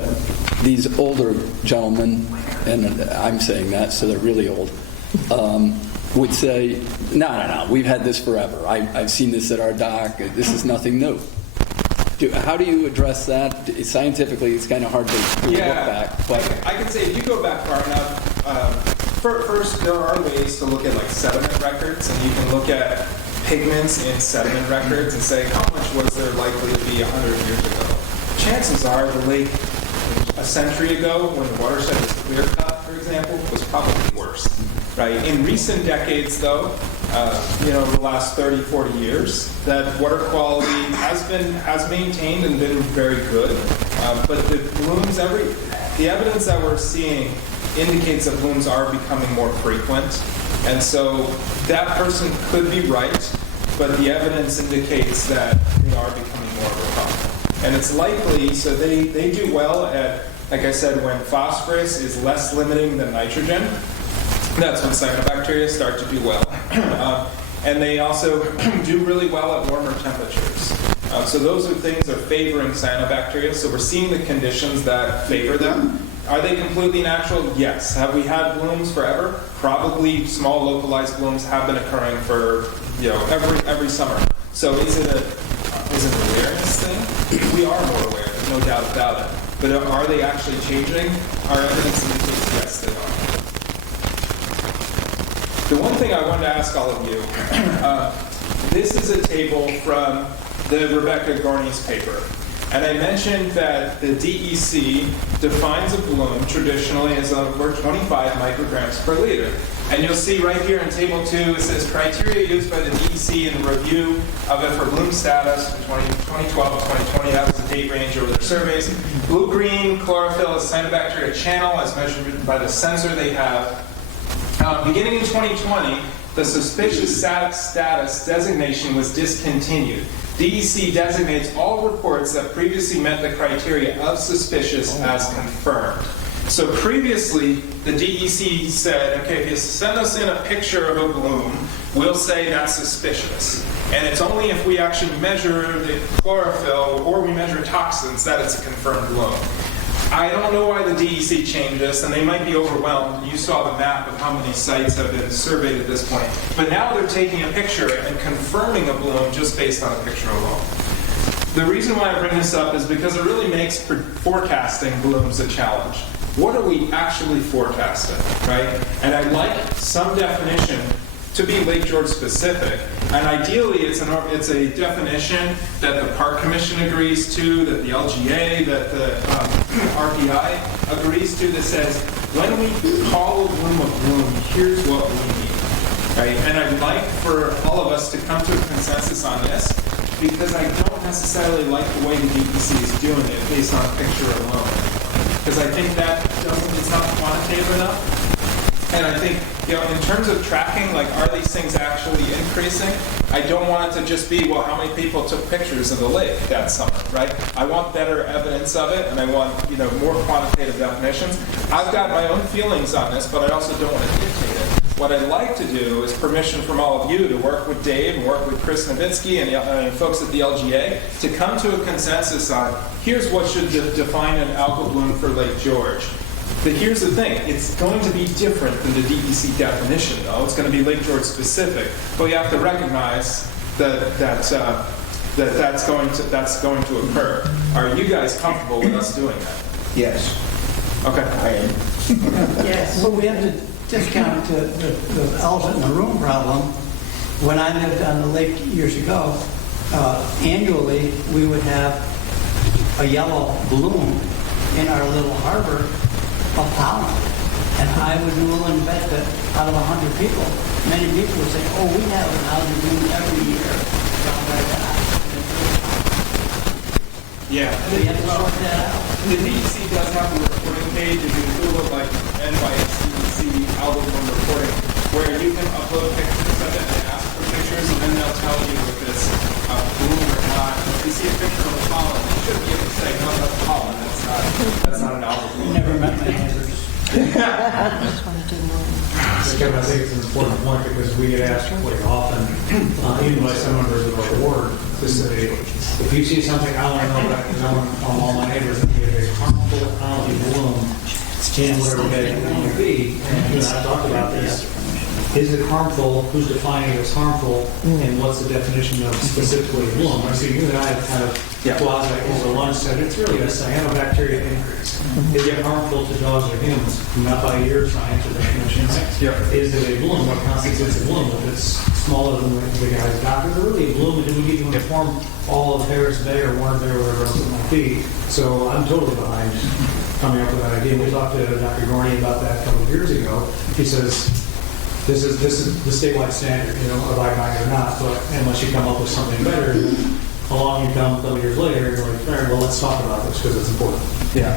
these older gentlemen, and I'm saying that, so they're really old, would say, no, we've had this forever. I've seen this at our dock. This is nothing new. How do you address that? Scientifically, it's kind of hard to look back. But I can say if you go back far enough, first, there are ways to look at like sediment records, and you can look at pigments in sediment records and say, how much was there likely to be 100 years ago? Chances are the lake a century ago, when the watershed was clear cut, for example, was probably worse. Right? In recent decades, though, the last 30, 40 years, that water quality has maintained and been very good. But the blooms, the evidence that we're seeing indicates that blooms are becoming more frequent. And so that person could be right, but the evidence indicates that they are becoming more of a problem. And it's likely, so they do well at, like I said, when phosphorus is less limiting than nitrogen, that's when cyanobacteria start to do well. And they also do really well at warmer temperatures. So those are things that are favoring cyanobacteria. So we're seeing the conditions that favor them. Are they completely natural? Yes. Have we had blooms forever? Probably small localized blooms have been occurring for every summer. So is it an awareness thing? We are more aware, there's no doubt about it. But are they actually changing? Our evidence indicates yes, they are. The one thing I wanted to ask all of you, this is a table from the Rebecca Gorney's paper. And I mentioned that the DEC defines a bloom traditionally as over 25 micrograms per liter. And you'll see right here in Table 2, it says criteria used by the DEC in the review of it for bloom status from 2012 to 2020. That was the date range over their surveys. Blue-green chlorophyll is cyanobacteria channel as measured by the sensor they have. Beginning in 2020, the suspicious status designation was discontinued. DEC designates all reports that previously met the criteria of suspicious as confirmed. So previously, the DEC said, okay, if you send us in a picture of a bloom, we'll say that's suspicious. And it's only if we actually measure the chlorophyll or we measure toxins that it's a confirmed bloom. I don't know why the DEC changed this, and they might be overwhelmed. You saw the map of how many sites have been surveyed at this point. But now they're taking a picture and confirming a bloom just based on a picture alone. The reason why I bring this up is because it really makes forecasting blooms a challenge. What are we actually forecasting, right? And I'd like some definition to be Lake George specific. And ideally, it's a definition that the Park Commission agrees to, that the LGA, that the RPI agrees to, that says, when we call a bloom a bloom, here's what we need, right? And I'd like for all of us to come to a consensus on this, because I don't necessarily like the way the DEC is doing it based on a picture alone. Because I think that it's not quantitative enough. And I think, in terms of tracking, like, are these things actually increasing? I don't want it to just be, well, how many people took pictures of the lake that summer, right? I want better evidence of it, and I want, more quantitative definitions. I've got my own feelings on this, but I also don't want to dictate it. What I'd like to do is permission from all of you to work with Dave and work with Chris Nowitzki and folks at the LGA to come to a consensus on, here's what should define an algal bloom for Lake George. But here's the thing, it's going to be different than the DEC definition, though. It's going to be Lake George specific. But we have to recognize that's going to occur. Are you guys comfortable with us doing that? Yes, Okay. I am. Yes, but we have to discount the elephant in the room problem. When I lived on the lake years ago, annually we would have a yellow bloom in our little harbor of pollen. And I would be willing to bet that out of 100 people, many people would say, oh, we have an algae bloom every year down by that. Yeah. So you have to sort that out. The DEC does have a reporting page. If you Google like NYS DEC algal bloom reporting, where you can upload pictures of it and ask for pictures, and then they'll tell you if it's a bloom or not. If you see a picture of a pollen, you should be able to say, no, that's pollen. That's not an algal bloom. Never met my neighbors. Kevin, I think it's an important point because we get asked quite often, even by some members of our board, to say, if you see something, I want to know that because I want to tell all my neighbors that we have a harmful algae bloom in whatever bed it might be. And I've talked about this. Is it harmful? Who's defining it as harmful? And what's the definition of specifically bloom? I see you and I have kind of quasi over lunch said it's really a cyanobacteria increase. Is it harmful to dogs or humans? Not by your science or definition. Is it a bloom? What constitutes a bloom? If it's smaller than the guy's doctor, is it really a bloom? Do we need to inform all of Harris Bay or Warren Bay or whatever else it might be? So I'm totally behind coming up with that idea. We talked to Dr. Gorney about that a couple of years ago. He says, this is the statewide standard, abide by it or not, but unless you come up with something better, then along you come a couple years later, and you're like, all right, well, let's talk about this because it's important. Yeah.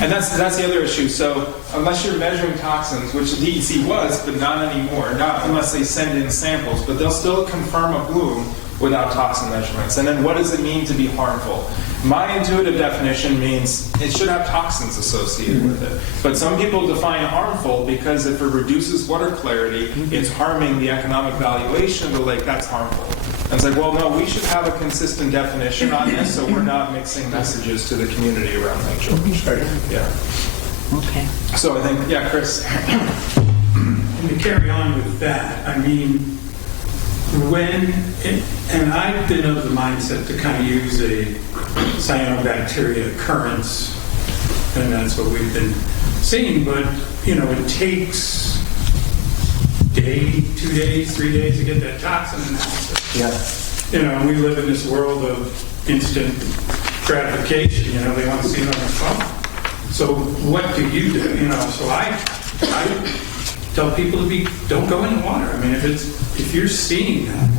And that's the other issue. So unless you're measuring toxins, which the DEC was, but not anymore, not unless they send in samples, but they'll still confirm a bloom without toxin measurements. And then what does it mean to be harmful? My intuitive definition means it should have toxins associated with it. But some people define harmful because if it reduces water clarity, it's harming the economic valuation of the lake. That's harmful. And it's like, well, no, we should have a consistent definition on this so we're not mixing messages to the community around Lake George. Yeah. Okay. So I think, Chris. And to carry on with that, I mean, and I've been of the mindset to kind of use a cyanobacteria occurrence, and that's what we've been seeing, but, it takes a day, 2 days, 3 days to get that toxin analysis. Yeah. We live in this world of instant gratification, they want to see it on their phone. So what do you do? So I tell people don't go in the water. I mean, if you're seeing that,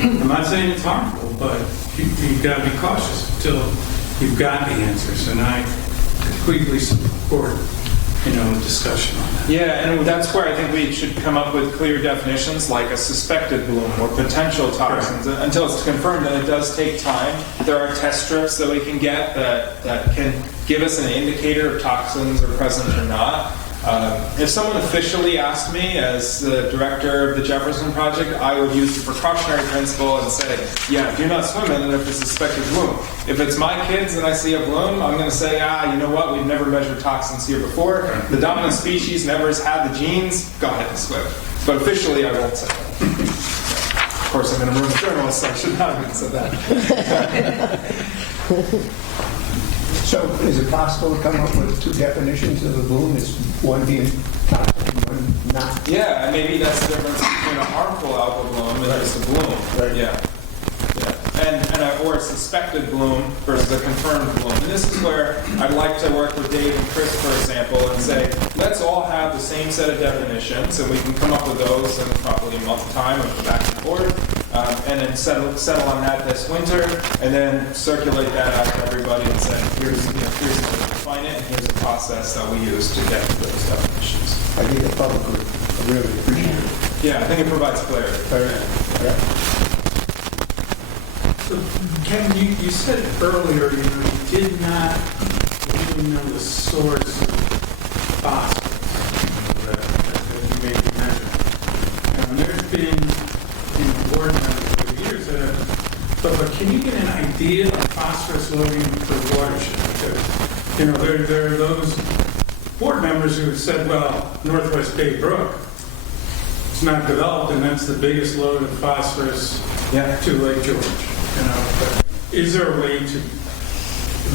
I'm not saying it's harmful, but you've got to be cautious until you've got the answers. And I completely support, a discussion on that. Yeah, and that's where I think we should come up with clear definitions like a suspected bloom or potential toxins. Right. Until it's confirmed, and it does take time. There are test strips that we can get that can give us an indicator of toxins are present or not. If someone officially asked me as the director of the Jefferson Project, I would use the precautionary principle and say, do not swim in it if it's a suspected bloom. If it's my kids and I see a bloom, I'm going to say, you know what, we've never measured toxins here before. The dominant species never has had the genes, go ahead and swim. But officially, I won't say that. Of course, I'm in a room of journalists, so I should not have said that. So is it possible to come up with two definitions of a bloom? Is one being toxic and one not? Yeah, and maybe that's the difference between a harmful algal bloom and just a bloom. Right. Yeah. Or a suspected bloom versus a confirmed bloom. And this is where I'd like to work with Dave and Chris, for example, and say, let's all have the same set of definitions, and we can come up with those in probably a month's time and go back and forth. And then settle on that this winter, and then circulate that out to everybody and say, here's how to define it. it, and here's the process that we use to get to those definitions. I think the public would really appreciate it. Yeah, I think it provides clarity. Yeah. So, Kevin, you said earlier, you did not really know the source of phosphorus that you made the measure. And there's been in board members for years that have, but can you get an idea of phosphorus loading per watershed? Because, there are those board members who have said, well, Northwest Bay Brook, it's not developed, and that's the biggest load of phosphorus to Lake George. But is there a way to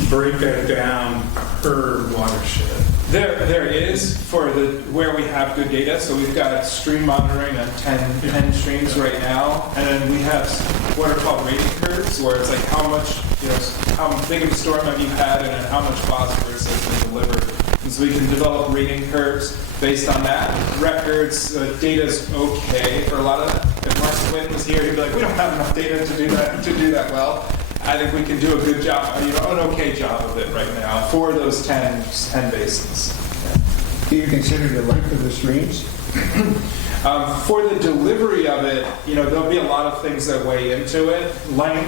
break that down per watershed? There is for where we have good data. So we've got stream monitoring on 10 streams right now, and then we have what are called rating curves, where it's like how much, how big of a storm have you had, and then how much phosphorus has been delivered. And so we can develop rating curves based on that. Records, data's okay for a lot of that. If Mark Swin was here, he'd be like, we don't have enough data to do that well. I think we can do a good job, an okay job of it right now for those 10 basins. Do you consider the length of the streams? For the delivery of it, there'll be a lot of things that weigh into it.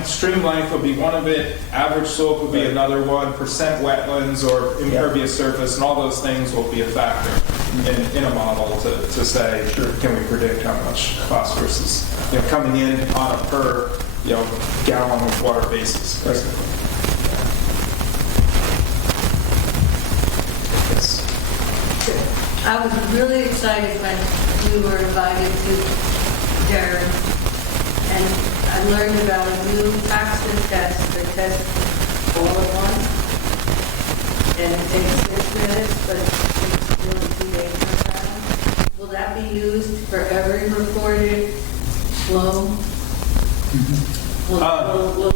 Stream length will be one of it. Average slope will be another one. Percent wetlands or impervious surface, and all those things will be a factor in a model to say, can we predict how much phosphorus is coming in on a per gallon of water basis, basically. Yes. I was really excited when we were invited to Durham, and I learned about a new toxin test that tests all at once, and it takes 6 minutes, but it takes really 2 days turnaround. Will that be used for every reported flow? Will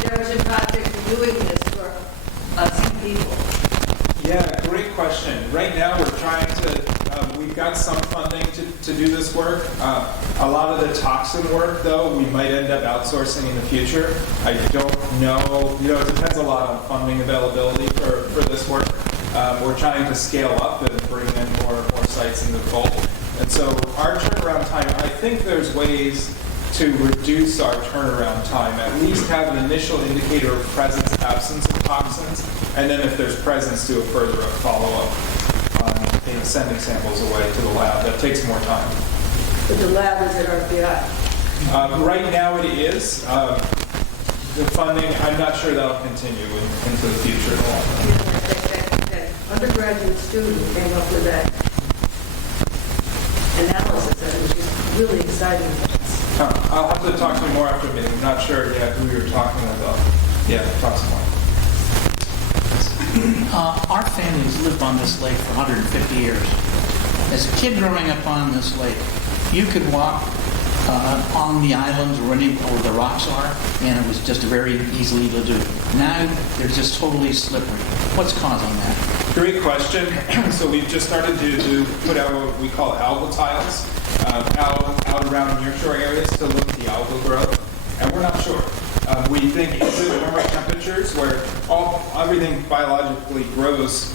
Jefferson Project be doing this for us people? Yeah, great question. Right now, we're trying to, we've got some funding to do this work. A lot of the toxin work, though, we might end up outsourcing in the future. I don't know. It depends a lot on funding availability for this work. We're trying to scale up and bring in more sites in the fold. And so our turnaround time, I think there's ways to reduce our turnaround time, at least have an initial indicator of presence, absence of toxins, and then if there's presence, do a further follow-up on sending samples away to the lab. That takes more time. But the lab is at RPI. Right now it is. The funding, I'm not sure that'll continue into the future at all. That undergraduate student came up with that analysis that was just really exciting. I'll have to talk to you more after the meeting. I'm not sure who you're talking about. Yeah, talk some more. Our families lived on this lake for 150 years. As a kid growing up on this lake, you could walk on the islands or where the rocks are, and it was just very easily to do. Now they're just totally slippery. What's causing that? Great question. So we've just started to put out what we call algal tiles out around nearshore areas to look at the algal growth, and we're not sure. We think it's the warmer temperatures where everything biologically grows.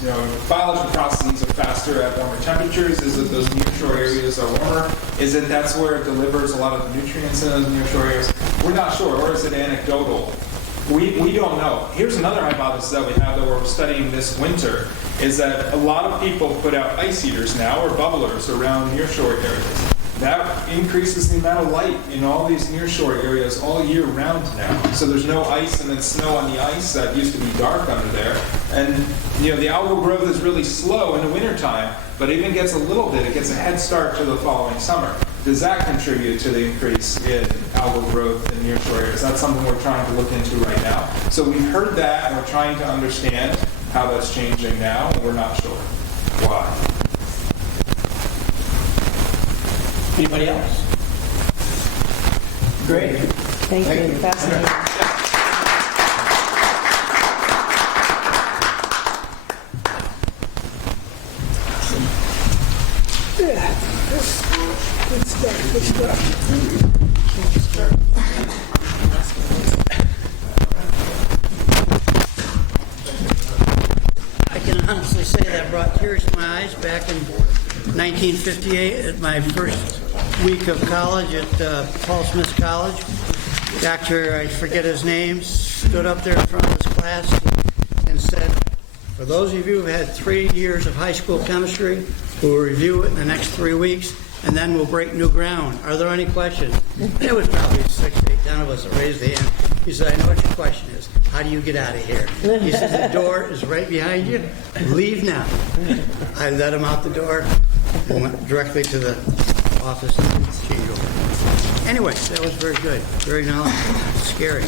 Biological processes are faster at warmer temperatures. Is it those nearshore areas are warmer? Is it that's where it delivers a lot of the nutrients in those nearshore areas? We're not sure. Or is it anecdotal? We don't know. Here's another hypothesis that we have that we're studying this winter, is that a lot of people put out ice eaters now, or bubblers, around nearshore areas. That increases the amount of light in all these nearshore areas all year round now. So there's no ice and then snow on the ice that used to be dark under there. And the algal growth is really slow in the wintertime, but it even gets a little bit. It gets a head start to the following summer. Does that contribute to the increase in algal growth in nearshore areas? That's something we're trying to look into right now. So we've heard that, and we're trying to understand how that's changing now, and we're not sure why. Anybody else? Great. Thank you. Fascinating. say that brought tears to my eyes back in 1958 at my first week of college at Paul Smith College. Dr. I forget his name, stood up there in front of his class and said, for those of you who've had 3 years of high school chemistry, we'll review it in the next 3 weeks, and then we'll break new ground. Are there any questions? There was probably 6, 8, 10 of us that raised the hand. He said, I know what your question is. How do you get out of here? He said, the door is right behind you. Leave now. I let him out the door and went directly to the office and changed over. Anyway, that was very good. Very knowledgeable. Scary.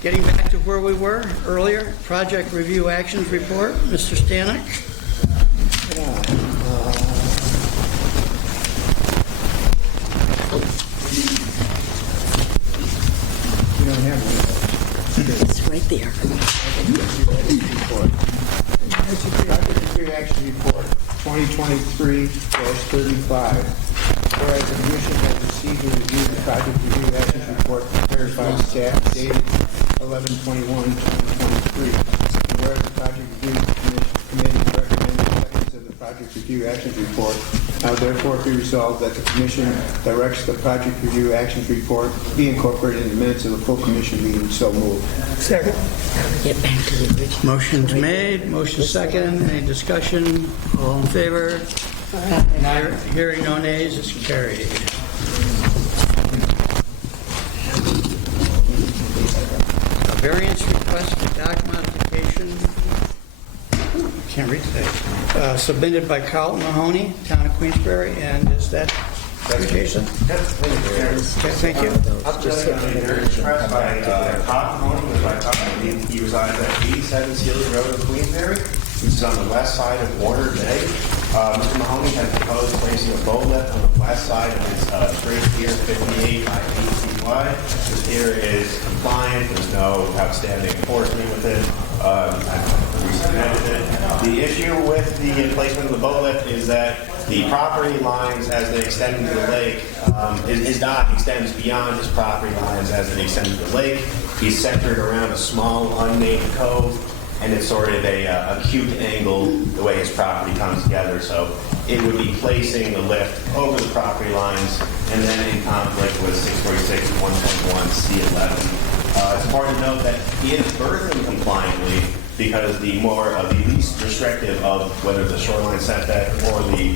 Getting back to where we were earlier, Project Review Actions Report. Mr. Stanek. You don't have one. It's right there. Project Review Action Report 2023-35. Whereas the Commission has received and reviewed the Project Review Action Report prepared by staff dated 11/21/2023. And whereas the Project Review Committee recommends acceptance of the Project Review Action Report, now therefore be resolved that the Commission directs the Project Review Actions Report be incorporated in the minutes of the full Commission meeting. So moved. Second. Get back to the original. Motion's made. Motion second. Any discussion? All in favor? Hearing no nays, it's carried. A variance request for dock modification. Can't read today. Submitted by Carlton Mahoney, Town of Queensbury, and is that Jason? Okay, thank you. Expressed by Todd Mahoney, he resides at 87 Sealy Road in Queensbury, which is on the west side of Water Bay. Mr. Mahoney has proposed placing a bow lift on the west side of his straight pier, 58 by 8 feet wide. This pier is compliant. There's no outstanding enforcement with it. The issue with the placement of the bow lift is that the property lines, as they extend into the lake, his dock extends beyond his property lines as they extend to the lake. He's centered around a small unnamed cove, and it's sort of a acute angle the way his property comes together. So it would be placing the lift over the property lines and then in conflict with 646, 121, C11. It's important to note that he is berthing compliantly because the least restrictive of whether the shoreline setback or the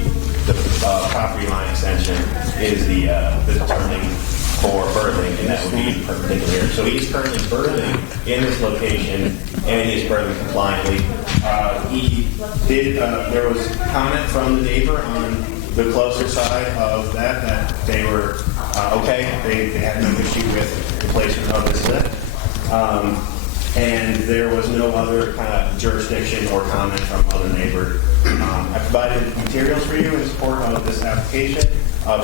property line extension is the determining for berthing, and that would be perpendicular. So he's currently berthing in this location, and he's berthing compliantly. There was comment from the neighbor on the closer side of that they were okay. They had no issue with the placement of this lift. And there was no other kind of jurisdiction or comment from other neighbor. I provided materials for you in support of this application.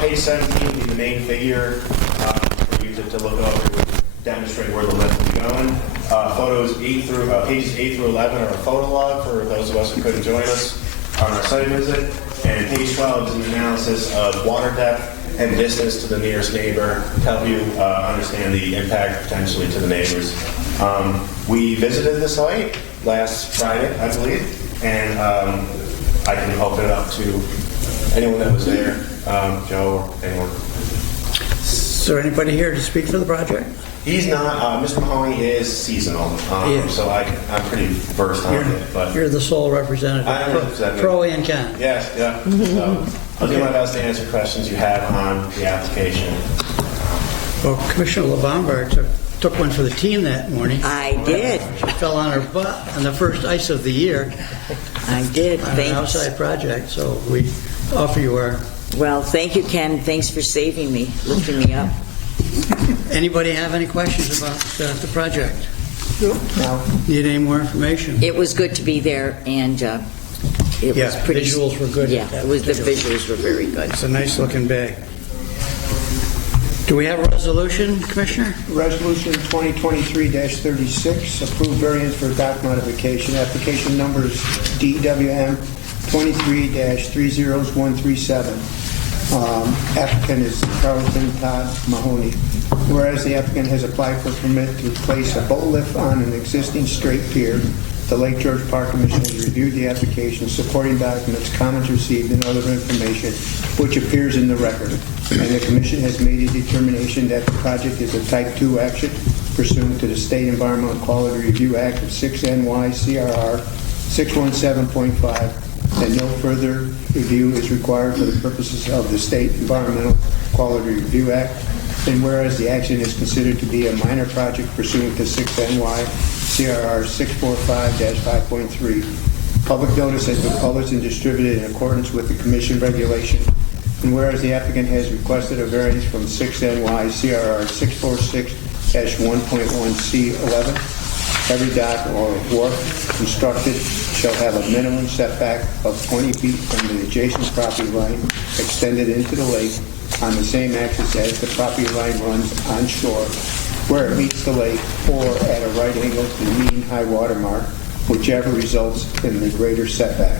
Page 17 will be the main figure for you to look over to demonstrate where the lift will be going. Pages 8 through 11 are a photo log for those of us who couldn't join us on our site visit. And page 12 is an analysis of water depth and distance to the nearest neighbor to help you understand the impact potentially to the neighbors. We visited the site last Friday, I believe, and I can open it up to anyone that was there, Joe or anyone. Is there anybody here to speak for the project? He's not. Mr. Mahoney is seasonal, so I'm pretty versed on it. But You're the sole representative. I am representative. Pro and con. Yes, yeah. So I'll do my best to answer questions you have on the application. Well, Commissioner LaBombard took one for the team that morning. I did. She fell on her butt on the first ice of the year I did. on an Thanks. outside project, so we offer you our... Well, thank you, Ken. Thanks for saving me, lifting me up. Anybody have any questions about the project? Now, Need any more information? It was good to be there, and it Yeah, was pretty... visuals were good. Yeah, the visuals were very good. It's a nice looking bay. Do we have a resolution, Commissioner? Resolution 2023-36, approved variance for dock modification. Application numbers DWM 23-30137. Applicant is Carlton Todd Mahoney. Whereas the applicant has applied for permit to place a boat lift on an existing straight pier, The Lake George Park Commission has reviewed the application, supporting documents, comments received, and other information which appears in the record. And the Commission has made a determination that the project is a Type 2 action pursuant to the State Environmental Quality Review Act of 6 NYCRR 617.5, and no further review is required for the purposes of the State Environmental Quality Review Act. And whereas the action is considered to be a minor project pursuant to 6 NYCRR 645-5.3, public notice has been published and distributed in accordance with the Commission regulation. And whereas the applicant has requested a variance from 6 NYCRR 646-1.1C11, every dock or wharf constructed shall have a minimum setback of 20 feet from the adjacent property line extended into the lake on the same axis as the property line runs on shore, where it meets the lake, or at a right angle to the mean high water mark, whichever results in the greater setback.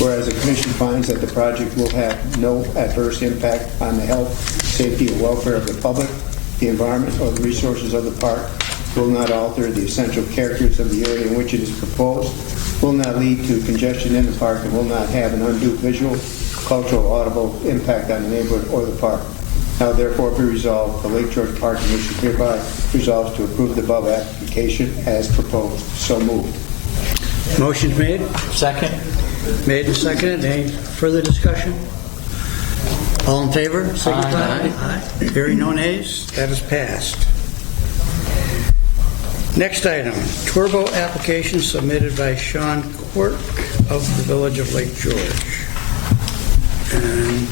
Whereas the Commission finds that the project will have no adverse impact on the health, safety, or welfare of the public, the environment, or the resources of the park, will not alter the essential characters of the area in which it is proposed, will not lead to congestion in the park, and will not have an undue visual, cultural, audible impact on the neighborhood or the park. Now therefore be resolved, the Lake George Park Commission hereby resolves to approve the above application as proposed. So moved. Motion's made. Second? Made and seconded. Any further discussion? All in favor? Signify. Aye. Hearing no nays, that is passed. Next item, turbo application submitted by Sean Quirk of the Village of Lake George. And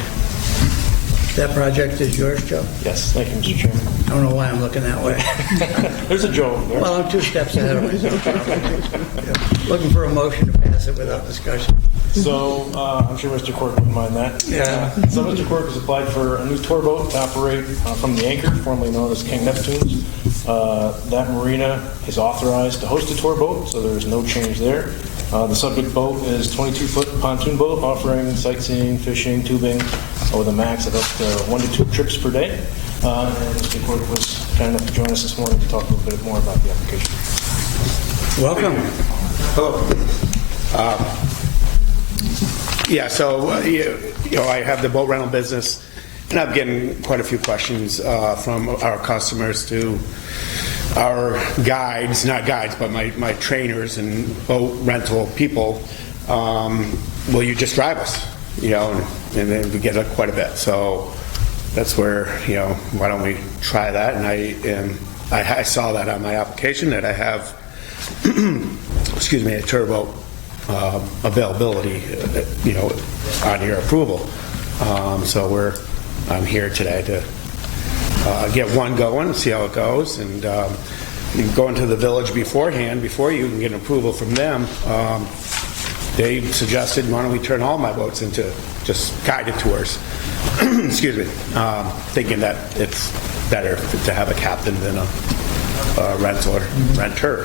that project is yours, Joe? Yes, thank you, Mr. Chairman. I don't know why I'm looking that way. There's a Joe over there. Well, I'm 2 steps ahead of myself. Looking for a motion to pass it without discussion. So, I'm sure Mr. Quirk wouldn't mind that. Yeah. So Mr. Quirk has applied for a new tour boat to operate from the Anchor, formerly known as King Neptune's. That marina is authorized to host a tour boat, so there is no change there. The subject boat is 22-foot pontoon boat offering sightseeing, fishing, tubing with a max of up to 1 to 2 trips per day. And Mr. Quirk was kind enough to join us this morning to talk a little bit more about the application. Welcome. Hello. I have the boat rental business, and I'm getting quite a few questions from our customers to our guides, not guides, but my trainers and boat rental people. Will you just drive us? And then we get quite a bit. So that's where, why don't we try that? And I saw that on my application that I have, a turbo availability, on your approval. So I'm here today to get one going, see how it goes, and you can go into the village beforehand, before you can get an approval from them. They suggested, why don't we turn all my boats into just guided tours? Excuse me. Thinking that it's better to have a captain than a renter.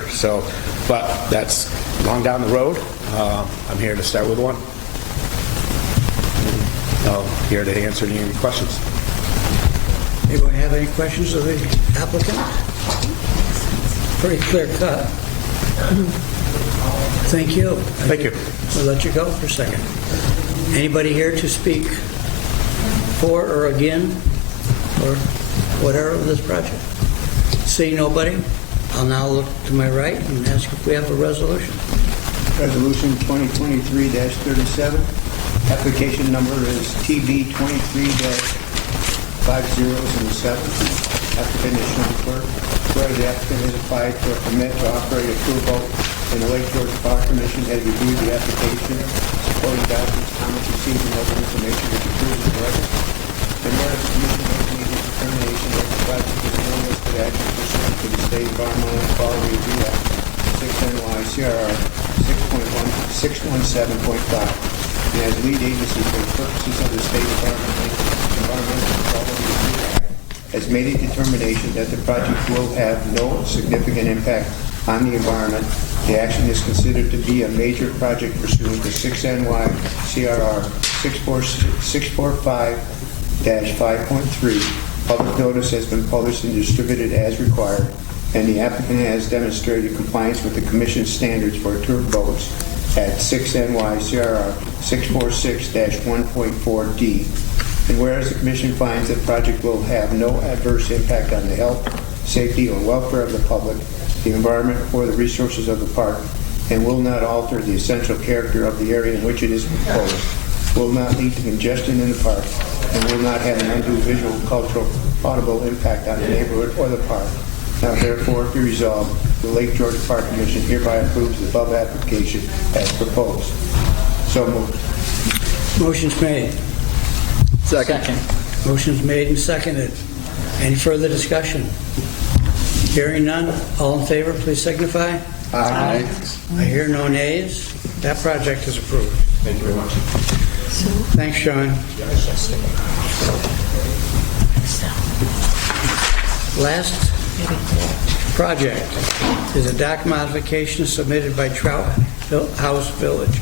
So, but that's long down the road. I'm here to start with one. I'm here to answer any questions. Anybody have any questions of the applicant? Pretty clear cut. Thank you. Thank you. We'll let you go for a second. Anybody here to speak for or again or whatever of this project? See nobody? I'll now look to my right and ask if we have a resolution. Resolution 2023-37. Application number is TB 23-5007. Applicant is Sean Quirk. Whereas the applicant has applied for a permit to operate a tour boat, and the Lake George Park Commission has reviewed the application, supporting documents, comments received, and other information which approves the record. And whereas the Commission has made a determination that the project is no listed action pursuant to the State Environmental Quality Review Act 6 NYCRR 617.5, and as lead agency for the purposes of the State Environmental Quality Review Act, has made a determination that the project will have no significant impact on the environment. The action is considered to be a major project pursuant to 6 NYCRR 645-5.3. Public notice has been published and distributed as required, and the applicant has demonstrated compliance with the Commission standards for tour boats at 6 NYCRR 646-1.4D. And whereas the Commission finds that the project will have no adverse impact on the health, safety, or welfare of the public, the environment, or the resources of the park, and will not alter the essential character of the area in which it is proposed, will not lead to congestion in the park, and will not have an undue visual, cultural, audible impact on the neighborhood or the park. Now therefore be resolved, the Lake George Park Commission hereby approves the above application as proposed. So moved. Motion's made. Second. Motion's made and seconded. Any further discussion? Hearing none, all in favor, please signify. Aye. I hear no nays. That project is approved. Thank you very much. Thanks, Sean. Last project is a dock modification submitted by Trout House Village.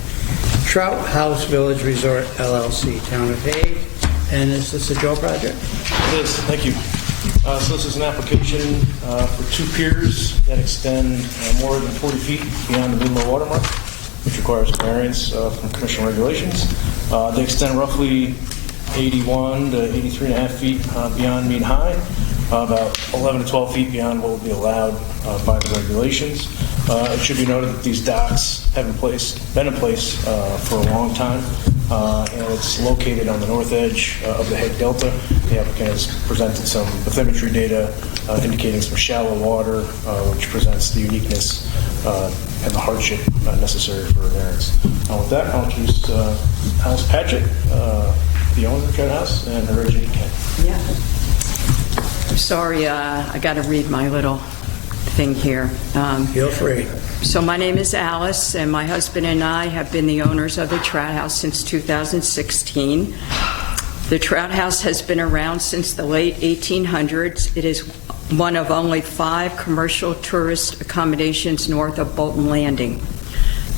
Trout House Village Resort LLC, Town of Hague. And is this a Joe project? It is, thank you. So this is an application for 2 piers that extend more than 40 feet beyond the mean low water mark, which requires a variance from commission regulations. They extend roughly 81 to 83.5 feet beyond mean high, about 11 to 12 feet beyond what would be allowed by the regulations. It should be noted that these docks have been in place for a long time, and it's located on the north edge of the Hague Delta. The applicant has presented some bathymetry data indicating some shallow water, which presents the uniqueness and the hardship necessary for a variance. With that, I'll introduce Alice Patchett, the owner of Trout House, and Reggie Kent. Yeah. I'm sorry, I got to read my little thing here. Feel free. So my name is Alice, and my husband and I have been the owners of the Trout House since 2016. The Trout House has been around since the late 1800s. It is one of only 5 commercial tourist accommodations north of Bolton Landing.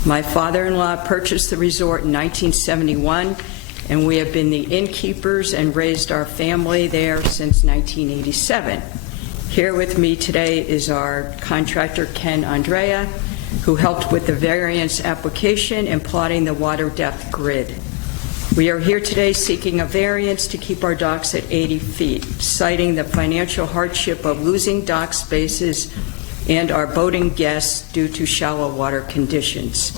My father-in-law purchased the resort in 1971, and we have been the innkeepers and raised our family there since 1987. Here with me today is our contractor, Ken Andrea, who helped with the variance application and plotting the water depth grid. We are here today seeking a variance to keep our docks at 80 feet, citing the financial hardship of losing dock spaces and our boating guests due to shallow water conditions.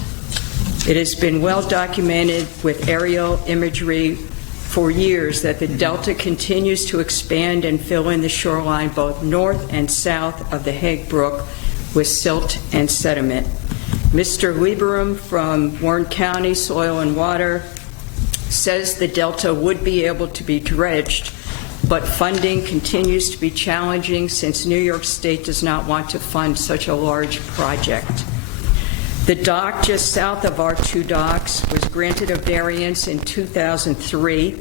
It has been well documented with aerial imagery for years that the Delta continues to expand and fill in the shoreline both north and south of the Hague Brook with silt and sediment. Mr. Lieberum from Warren County Soil and Water says the Delta would be able to be dredged, but funding continues to be challenging since New York State does not want to fund such a large project. The dock just south of our 2 docks was granted a variance in 2003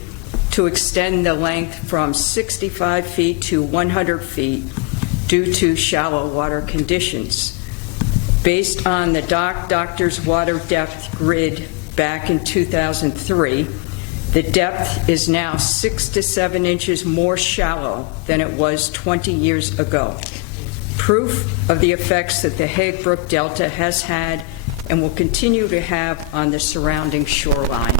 to extend the length from 65 feet to 100 feet due to shallow water conditions. Based on the dock doctor's water depth grid back in 2003, the depth is now 6 to 7 inches more shallow than it was 20 years ago. Proof of the effects that the Hague Brook Delta has had and will continue to have on the surrounding shoreline.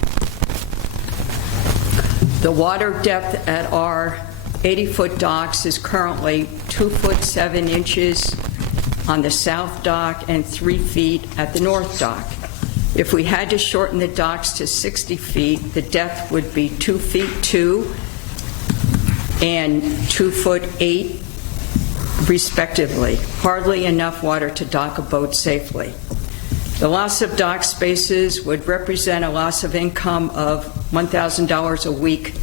The water depth at our 80-foot docks is currently 2 foot 7 inches on the south dock and 3 feet at the north dock. If we had to shorten the docks to 60 feet, the depth would be 2 feet 2 and 2 foot 8 respectively. Hardly enough water to dock a boat safely. The loss of dock spaces would represent a loss of income of $1,000 a week.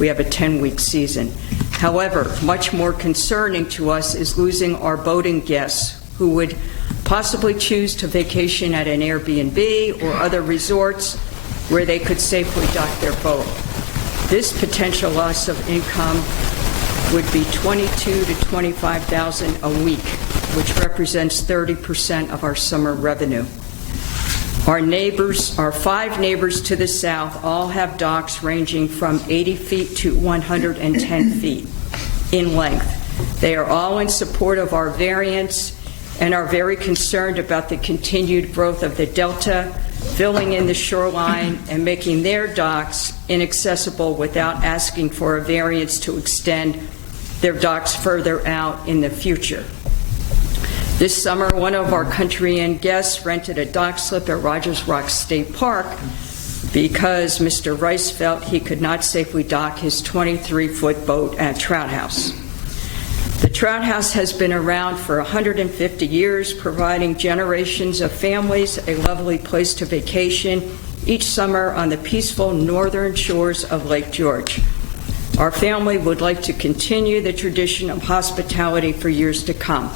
We have a 10-week season. However, much more concerning to us is losing our boating guests who would possibly choose to vacation at an Airbnb or other resorts where they could safely dock their boat. This potential loss of income would be $22,000 to $25,000 a week, which represents 30% of our summer revenue. Our neighbors, our 5 neighbors to the south, all have docks ranging from 80 feet to 110 feet in length. They are all in support of our variance and are very concerned about the continued growth of the delta, filling in the shoreline and making their docks inaccessible without asking for a variance to extend their docks further out in the future. This summer, one of our Country Inn guests rented a dock slip at Rogers Rock State Park because Mr. Rice felt he could not safely dock his 23-foot boat at Trout House. The Trout House has been around for 150 years, providing generations of families a lovely place to vacation each summer on the peaceful northern shores of Lake George. Our family would like to continue the tradition of hospitality for years to come.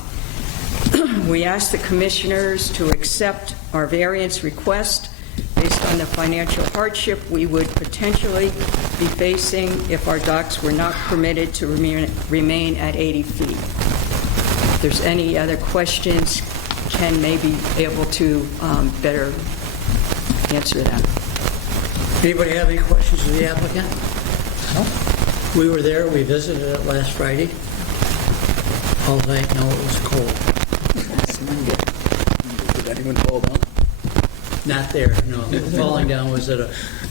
We ask the commissioners to accept our variance request based on the financial hardship we would potentially be facing if our docks were not permitted to remain at 80 feet. If there's any other questions, Ken may be able to better answer them. Anybody have any questions of the applicant? No. We were there, we visited it last Friday. All day, no, it was cold. Did anyone fall down? Not there, no. Falling down was at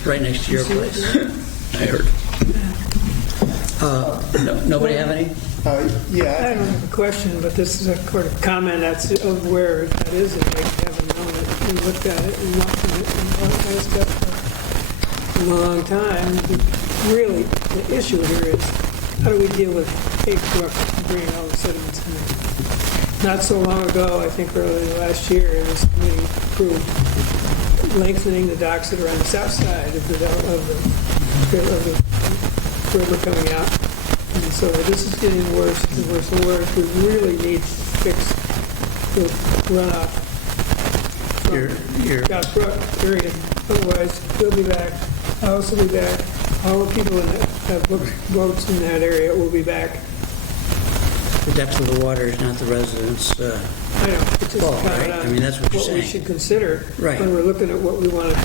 right next to your place. I heard. Nobody have any? I don't have a question, but this is a sort of comment that's of where that is, and I haven't known it and looked at it and looked at it and all that kind of stuff for a long time. Really, the issue here is how do we deal with Cape Brook and bringing all the sediments in? Not so long ago, I think early last year, this committee approved lengthening the docks that are on the south side of the river coming out. And so this is getting worse and worse and worse. We really need to fix the runoff from South Brook, period. Otherwise, we'll be back. House will be back. All the people that have boats in that area will be back. The depth of the water is not the residents' I know, it's just fault, right? I mean, that's what you're saying. we should consider Right. when we're looking at what we want to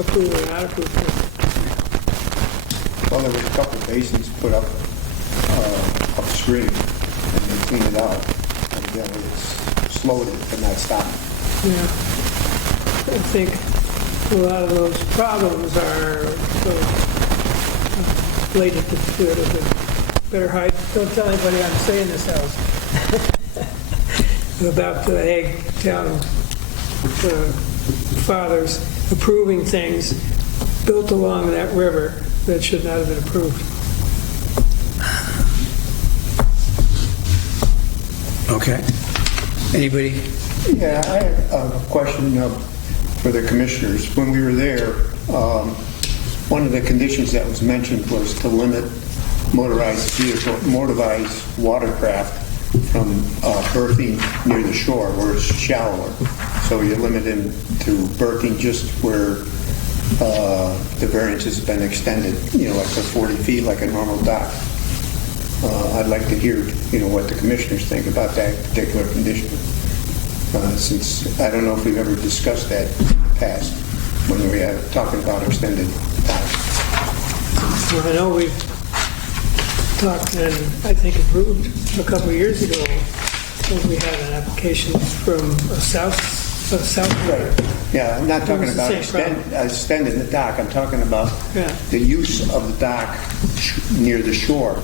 approve or not approve. Well, there was a couple of basins put up upstream, and they cleaned it out. And again, it's slowed it, but not stopped it. Yeah. I think a lot of those problems are related to the better hide. Don't tell anybody I'm saying this house. About the Eggtown fathers approving things built along that river that should not have been approved. Okay. Anybody? Yeah, I have a question for the commissioners. When we were there, one of the conditions that was mentioned was to limit motorized watercraft from berthing near the shore where it's shallower. So you limit them to berthing just where the variance has been extended, like for 40 feet, like a normal dock. I'd like to hear, what the commissioners think about that particular condition. Since I don't know if we've ever discussed that in the past when we were talking about extended docks. Well, I know we've talked and I think approved a couple of years ago when we had an application from a south Right. Yeah, I'm not talking about extending the dock. I'm talking about the use of the dock near the shore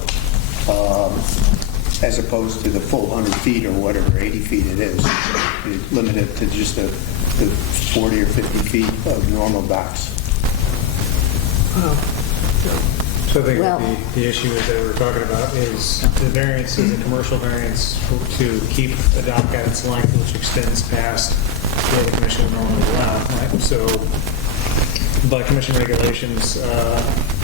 as opposed to the full 100 feet or whatever, 80 feet it is. You limit it to just the 40 or 50 feet of normal docks. So I think the issue that we're talking about is the variance is a commercial variance to keep a dock at its length, which extends past where the commission would normally allow, right? So by commission regulations,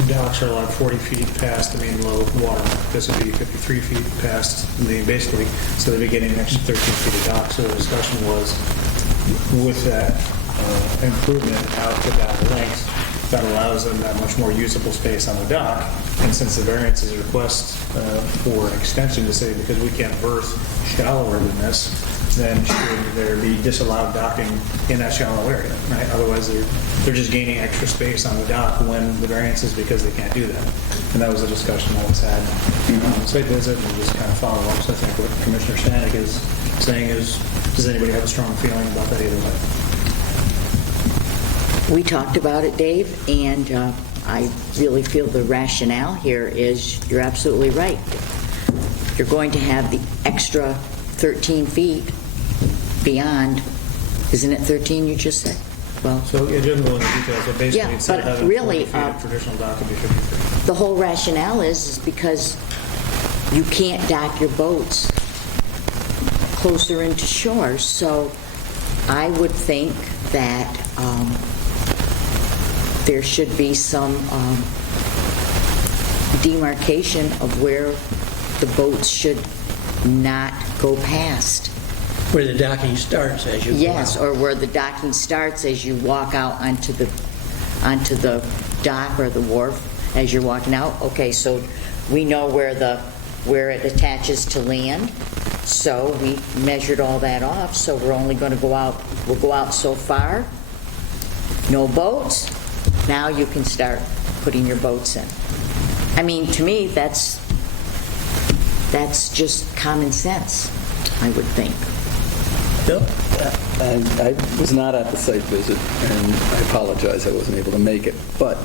docks are allowed 40 feet past the main low water mark. This would be 53 feet past the main, basically. So they'd be getting an extra 13 feet of dock. So the discussion was with that improvement out to that length, that allows them that much more usable space on the dock. And since the variance is a request for an extension to say because we can't berth shallower than this, then should there be disallowed docking in that shallow area, right? Otherwise, they're just gaining extra space on the dock when the variance is because they can't do that. And that was a discussion that was had. Site visit, and just kind of follow up. So I think what Commissioner Stanek is saying is, does anybody have a strong feeling about that either way? We talked about it, Dave, and I really feel the rationale here is you're absolutely right. You're going to have the extra 13 feet beyond, isn't it 13 you just said? Well, So it doesn't go into details, but basically Yeah, instead of but having really, 40 feet of traditional dock, it'd be 50 feet. the whole rationale is because you can't dock your boats closer into shore, so I would think that there should be some demarcation of where the boats should not go past. Where the docking starts as you go Yes, out. or where the docking starts as you walk out onto the dock or the wharf as you're walking out. Okay, so we know where it attaches to land, so we measured all that off, so we're only going to we'll go out so far. No boats. Now you can start putting your boats in. I mean, to me, that's just common sense, I would think. Bill? I was not at the site visit, and I apologize I wasn't able to make it. But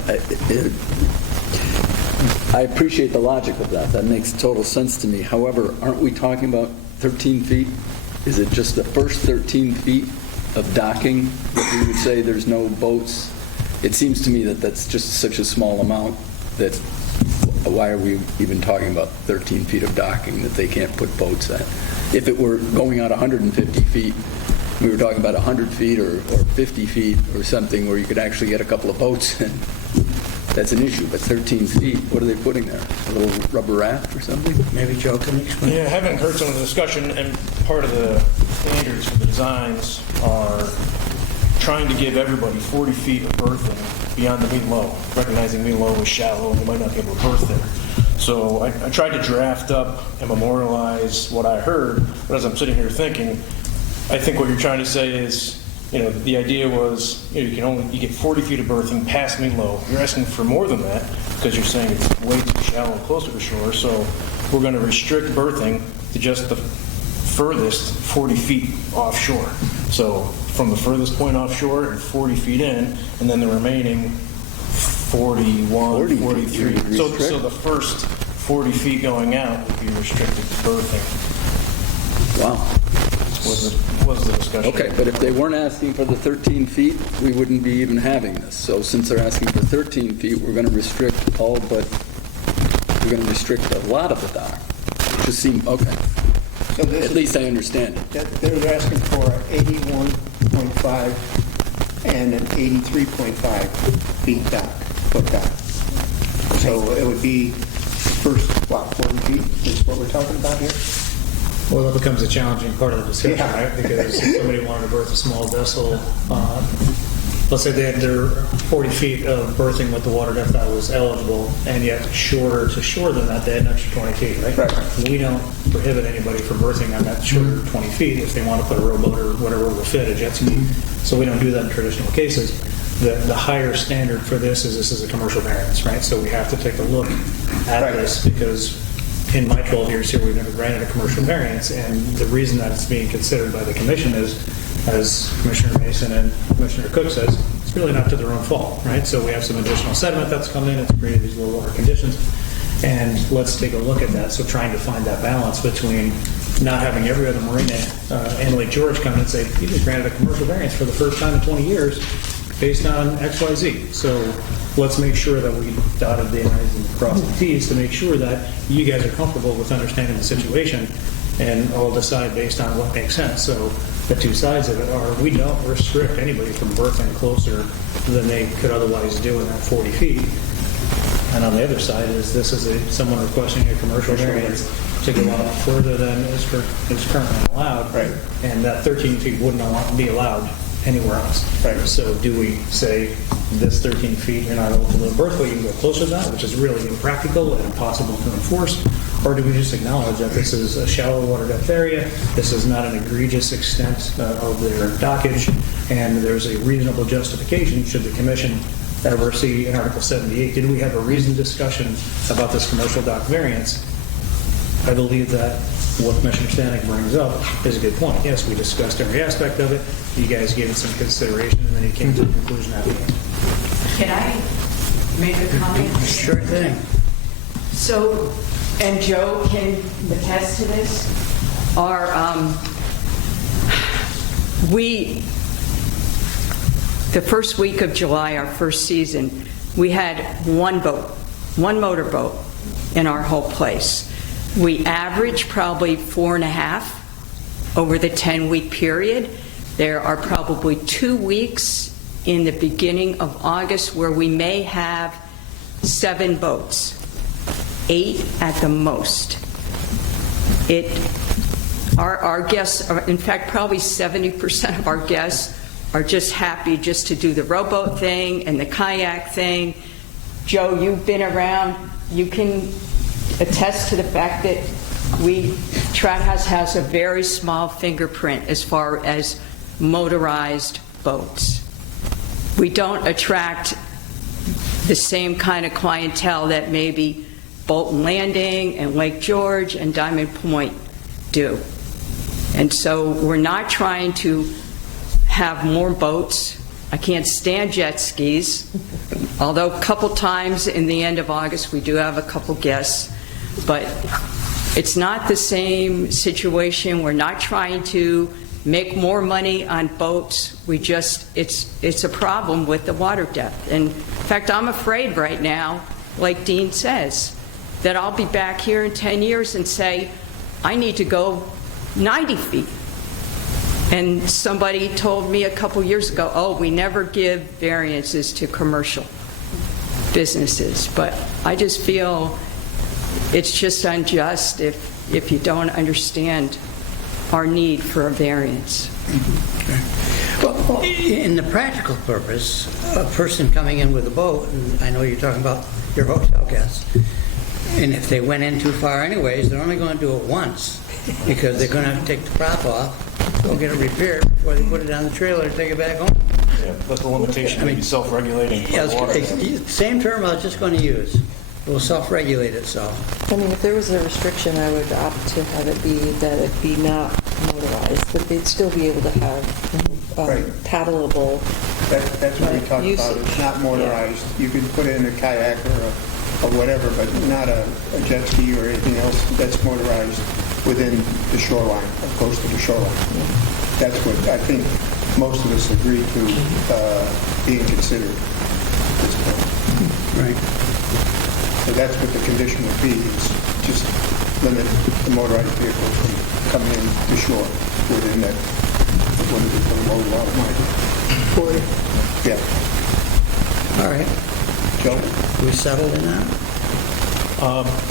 I appreciate the logic of that. That makes total sense to me. However, aren't we talking about 13 feet? Is it just the first 13 feet of docking that we would say there's no boats? It seems to me that that's just such a small amount that why are we even talking about 13 feet of docking that they can't put boats in? If it were going out 150 feet, we were talking about 100 feet or 50 feet or something where you could actually get a couple of boats in. That's an issue, but 13 feet, what are they putting there? A little rubber raft or something? Maybe Joe can explain. Yeah, having heard some of the discussion, and part of the standards for the designs are trying to give everybody 40 feet of berthing beyond the mean low, recognizing mean low is shallow and you might not be able to berth there. So I tried to draft up and memorialize what I heard, but as I'm sitting here thinking, I think what you're trying to say is, the idea was, you get 40 feet of berthing past mean low. You're asking for more than that because you're saying it's way too shallow and closer to shore. So we're going to restrict berthing to just the furthest 40 feet offshore. So from the furthest point offshore and 40 feet in, and then the remaining 41, 43. So the first 40 feet going out would be restricted to berthing. Wow. Was the discussion. Okay, but if they weren't asking for the 13 feet, we wouldn't be even having this. So since they're asking for 13 feet, we're going to restrict we're going to restrict a lot of the dock. It just seemed, okay. So this At least I understand it. They're asking for 81.5 and an 83.5 feet dock, foot dock. So it would be first, 40 feet is what we're talking about here? Well, that becomes a challenging part of the discussion, Yeah. right? Because if somebody wanted to berth a small vessel, let's say they had their 40 feet of berthing with the water depth that was eligible, and yet shorter to shore than that, they had an extra 20 feet, right? Right. We don't prohibit anybody from berthing on that shorter 20 feet if they want to put a rowboat or whatever will fit, a jet ski. So we don't do that in traditional cases. The higher standard for this is a commercial variance, right? So we have to take a look at this because in my 12 years here, we've never granted a commercial variance, and the reason that it's being considered by the commission is, as Commissioner Mason and Commissioner Cook says, it's really not to their own fault, right? So we have some additional sediment that's come in, it's created these low water conditions, and let's take a look at that. So trying to find that balance between not having every other marina in Lake George come in and say, you just granted a commercial variance for the first time in 20 years based on XYZ. So let's make sure that we dotted the I's and crossed the T's to make sure that you guys are comfortable with understanding the situation, and I'll decide based on what makes sense. So the two sides of it are, we don't restrict anybody from berthing closer than they could otherwise do in that 40 feet. And on the other side is someone requesting a commercial variance to go out further than is currently allowed. Right. And that 13 feet wouldn't be allowed anywhere else. Right. So do we say this 13 feet, you're not able to live berth, but you can go closer to that, which is really impractical and impossible to enforce? Or do we just acknowledge that this is a shallow water depth area, this is not an egregious extent of their dockage, and there's a reasonable justification should the commission ever see in Article 78, did we have a reasoned discussion about this commercial dock variance? I believe that what Commissioner Stanek brings up is a good point. Yes, we discussed every aspect of it. You guys gave it some consideration, and then you came to the conclusion at the end. Can I make a comment? Sure thing. So, and Joe can attest to this, the first week of July, our first season, we had one motorboat in our whole place. We averaged probably 4.5 over the 10-week period. There are probably 2 weeks in the beginning of August where we may have 7 boats, 8 at the most. Our guests are, in fact, probably 70% of our guests are just happy just to do the rowboat thing and the kayak thing. Joe, you've been around. You can attest to the fact that Trout House has a very small fingerprint as far as motorized boats. We don't attract the same kind of clientele that maybe Bolton Landing and Lake George and Diamond Point do. And so we're not trying to have more boats. I can't stand jet skis, although a couple times in the end of August we do have a couple guests, but it's not the same situation. We're not trying to make more money on boats. It's a problem with the water depth. And in fact, I'm afraid right now, like Dean says, that I'll be back here in 10 years and say, I need to go 90 feet. And somebody told me a couple years ago, oh, we never give variances to commercial businesses. But I just feel it's just unjust if you don't understand our need for a variance. Well, in the practical purpose, a person coming in with a boat, and I know you're talking about your hotel guests, and if they went in too far anyways, they're only going to do it once because they're going to have to take the prop off, go get it repaired before they put it on the trailer and take it back home. Yeah, that's the limitation, maybe self-regulating. Yeah, same term I was just going to use. It will self-regulate itself. I mean, if there was a restriction, I would opt to have it be that it be not motorized, but they'd still be able to have Right. paddleable. That's what we talked about, it's not motorized. You could put it in a kayak or whatever, but not a jet ski or anything else that's motorized within the shoreline, or close to the shoreline. That's what I think most of us agree to being considered at this point. Right. So that's what the condition would be, is just limit the motorized vehicles from coming in to shore within that, what is it, the low water mark? 40. Yeah. All right. Joe? We settled in that?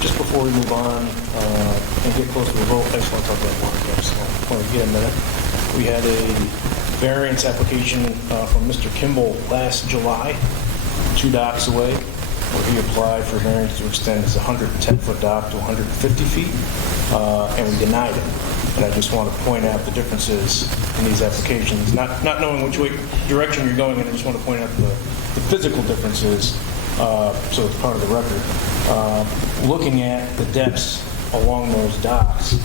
Just before we move on and get close to the vote, I just want to talk about water depths. I want to get a minute. We had a variance application from Mr. Kimball last July, 2 docks away, where he applied for variance to extend his 110-foot dock to 150 feet, and we denied it. And I just want to point out the differences in these applications. Not knowing which direction you're going in, I just want to point out the physical differences, so it's part of the record. Looking at the depths along those docks,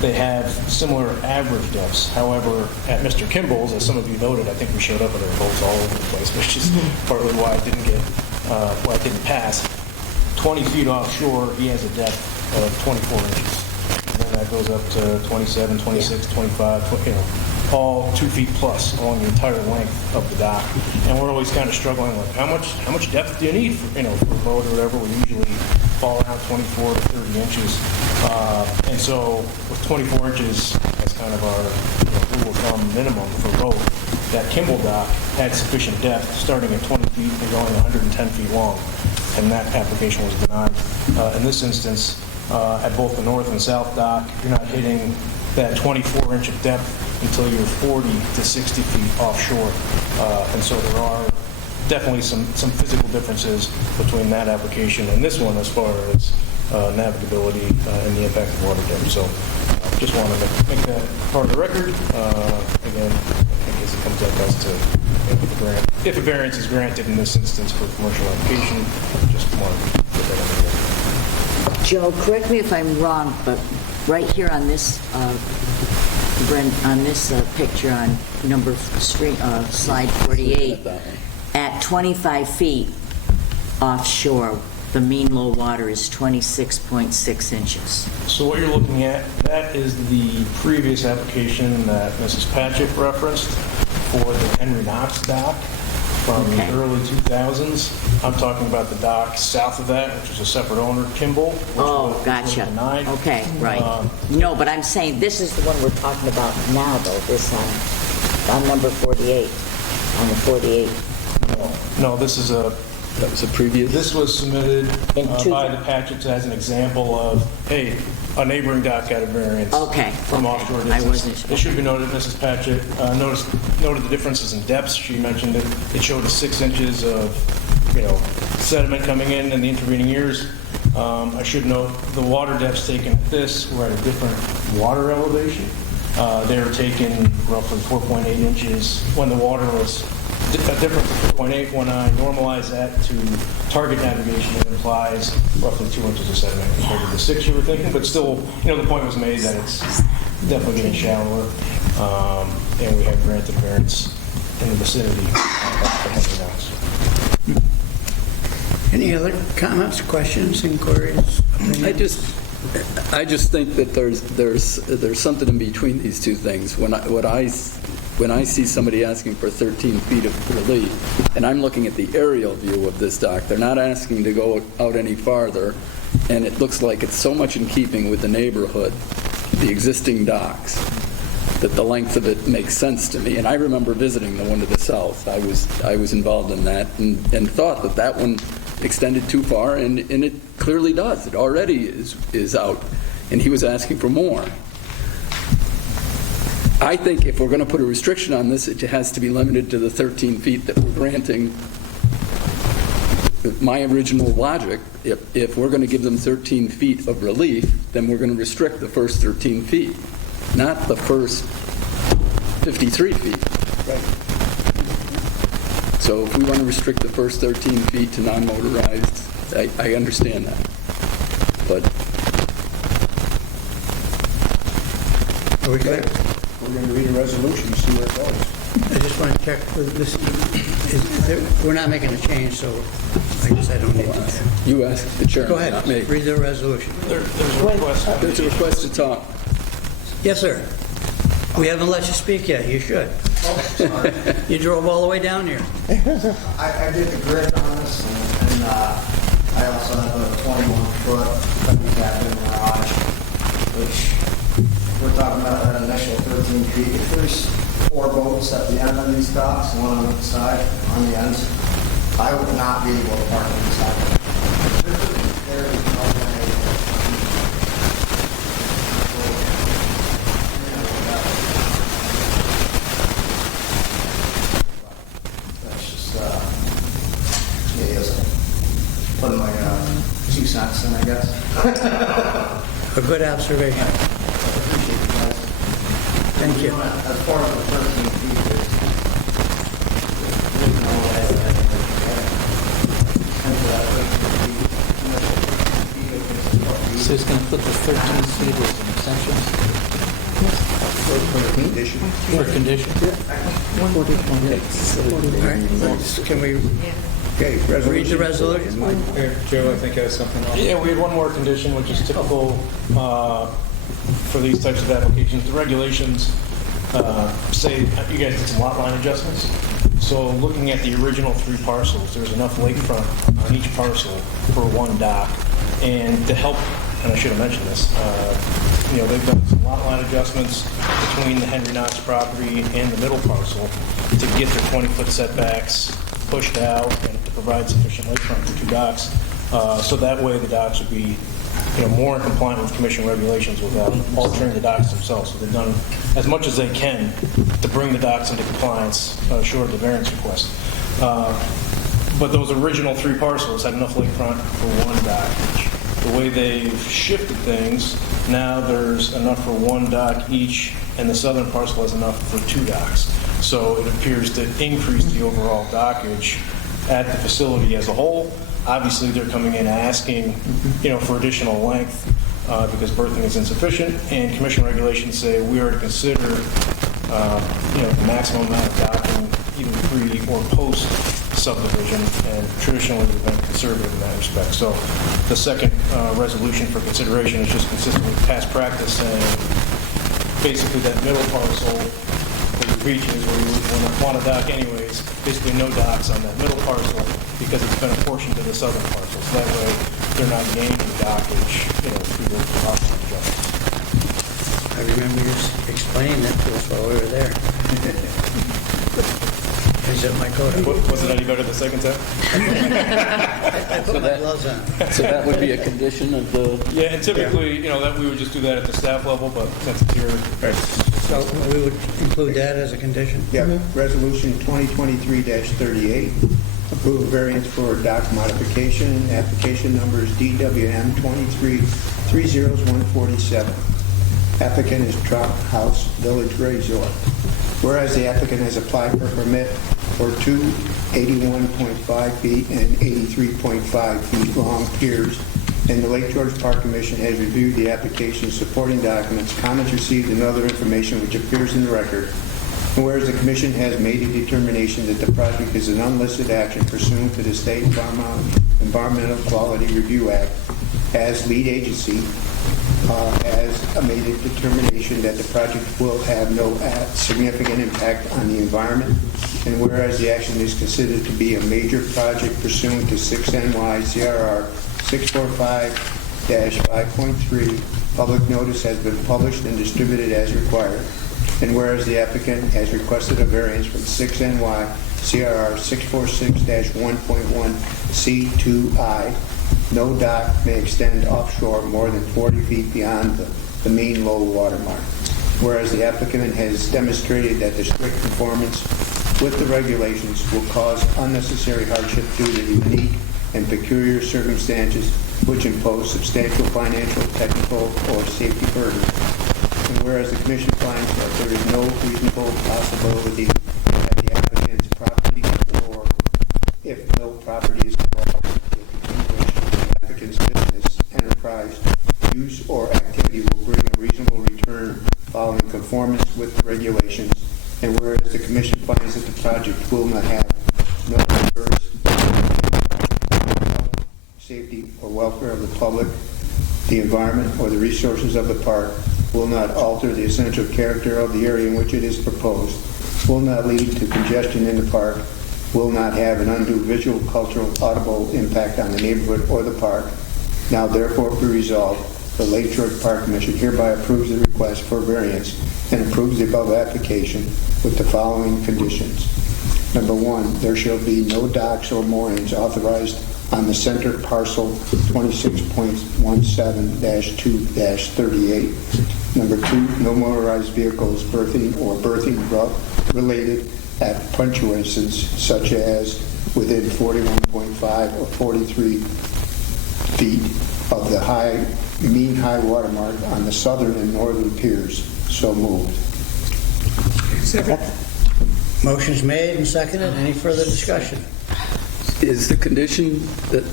they have similar average depths. However, at Mr. Kimball's, as some of you noted, I think we showed up with our boats all over the place, which is partly why it didn't pass. 20 feet offshore, he has a depth of 24 inches. And then that goes up to 27, 26, 25, all 2 feet plus along the entire length of the dock. And we're always kind of struggling with how much depth do you need for a boat or whatever. We usually fall around 24 to 30 inches. And so with 24 inches as kind of our rule of thumb minimum for a boat, that Kimball dock had sufficient depth starting at 20 feet and going 110 feet long. And that application was denied. In this instance, at both the north and south dock, you're not hitting that 24 inch of depth until you're 40 to 60 feet offshore. And so there are definitely some physical differences between that application and this one as far as navigability and the impact of water depth. So just want to make that part of the record. Again, I think as it comes up as to the grant. If a variance is granted in this instance for a commercial application, just want to put that in there. Joe, correct me if I'm wrong, but right here on this, picture on slide 48, at 25 feet offshore, the mean low water is 26.6 inches. So what you're looking at, that is the previous application that Mrs. Patrick referenced for the Henry Knox dock from the early 2000s. I'm talking about the dock south of that, which is a separate owner, Kimball. Gotcha. Okay, right. No, but I'm saying this is the one we're talking about now, though, this on number 48, on the 48. No, this is that was a previous? This was submitted by the Patchets as an example of, hey, a neighboring dock got a variance from offshore distance. I wasn't. It should be noted, Mrs. Patchett noted the differences in depths. She mentioned it. It showed 6 inches of, sediment coming in the intervening years. I should note the water depths taken at this were at a different water elevation. They were taken roughly 4.8 inches when the water was a difference of 4.8. When I normalize that to target navigation, it implies roughly 2 inches of sediment compared to the 6 you were thinking. But still, the point was made that it's definitely getting shallower, and we have granted variance in the vicinity of 100 ounce. Any other comments, questions, inquiries? I just think that there's something in between these two things. When I see somebody asking for 13 feet of relief, and I'm looking at the aerial view of this dock, they're not asking to go out any farther, and it looks like it's so much in keeping with the neighborhood, the existing docks, that the length of it makes sense to me. And I remember visiting the one to the south. I was involved in that and thought that one extended too far, and it clearly does. It already is out, and he was asking for more. I think if we're going to put a restriction on this, it has to be limited to the 13 feet that we're granting. My original logic, if we're going to give them 13 feet of relief, then we're going to restrict the first 13 feet, not the first 53 feet. Right. So if we want to restrict the first 13 feet to non-motorized, I understand that. But are we clear? We're going to read a resolution and see where it goes. I just want to check with this. We're not making a change, so I guess I don't need to. You asked the chairman. Go ahead. Not me. Read the resolution. There's a request. There's a request to talk. Yes, sir. We haven't let you speak yet. You should. Oh, sorry. You drove all the way down here. I did the grid on this, and I also have a 21-foot handicap in the garage, which we're talking about that initial 13 feet. If there's 4 boats at the end of these docks, one on each side, on the ends, I would not be able to park on the side. There is no way. Putting my 2 cents in, I guess. A good observation. Thank you. As far as the 13 feet, there's no way that I can get it. So he's going to put the 13 feet as an exception? For condition. For condition? All right. Can we Okay, read the resolution? Joe, I think has something else. Yeah, we had one more condition, which is typical for these types of applications. The regulations say you guys did some lot line adjustments. So looking at the original 3 parcels, there's enough lakefront on each parcel for 1 dock. And to help, and I should have mentioned this, they've done some lot line adjustments between the Henry Knox property and the middle parcel to get their 20-foot setbacks pushed out and to provide sufficient lakefront for 2 docks. So that way the docks would be more in compliance with commission regulations without altering the docks themselves. So they've done as much as they can to bring the docks into compliance short of the variance request. But those original 3 parcels had enough lakefront for 1 dock each. The way they've shifted things, now there's enough for 1 dock each, and the southern parcel has enough for 2 docks. So it appears to increase the overall dockage at the facility as a whole. Obviously, they're coming in asking, for additional length because berthing is insufficient, and commission regulations say we are to consider, the maximum amount of docking either pre or post subdivision, and traditionally we've been conservative in that respect. So the second resolution for consideration is just consistent with past practice, saying basically that middle parcel where your beach is, where you would want to dock anyways, basically no docks on that middle parcel because it's been apportioned to the southern parcel. So that way they're not gaining dockage, through the option adjustments. I remember you explaining that to us while we were there. Is it my code? Was it any better the second time? I put my gloves on. So that would be a condition of the... Yeah, and typically, that we would just do that at the staff level, but since it's here... So we would include that as a condition? Yeah, Resolution 2023-38, approve variance for dock modification, application numbers DWM 23-30147. Applicant is Trop House Village Resort. Whereas the applicant has applied for a permit for two 81.5 feet and 83.5 feet long piers, and the Lake George Park Commission has reviewed the application supporting documents, comments received, and other information which appears in the record. And whereas the Commission has made a determination that the project is an unlisted action pursuant to the State Environmental Quality Review Act, as lead agency, has made a determination that the project will have no significant impact on the environment, and whereas the action is considered to be a major project pursuant to 6 NY CRR 645-5.3, public notice has been published and distributed as required, and whereas the applicant has requested a variance from 6 NY CRR 646-1.1 C2I, no dock may extend offshore more than 40 feet beyond the mean low water mark. Whereas the applicant has demonstrated that the strict conformance with the regulations will cause unnecessary hardship due to the unique and peculiar circumstances which impose substantial financial, technical, or safety burdens. And whereas the Commission finds that there is no reasonable possibility that the applicant's property, or if no property is involved, applicant's business, enterprise, use, or activity will bring a reasonable return following conformance with the regulations, and whereas the Commission finds that the project will not have no adverse safety or welfare of the public, the environment, or the resources of the park, will not alter the essential character of the area in which it is proposed, will not lead to congestion in the park, will not have an undue visual, cultural, audible impact on the neighborhood or the park. Now therefore be resolved, the Lake George Park Commission hereby approves the request for variance and approves the above application with the following conditions. Number 1, there shall be no docks or moorings authorized on the center parcel 26.17-2-38. Number 2, no motorized vehicles berthing or berthing related at punctuations such as within 41.5 or 43 feet of the mean high water mark on the southern and northern piers. So moved. Motion's made and seconded. Any further discussion? Is the condition that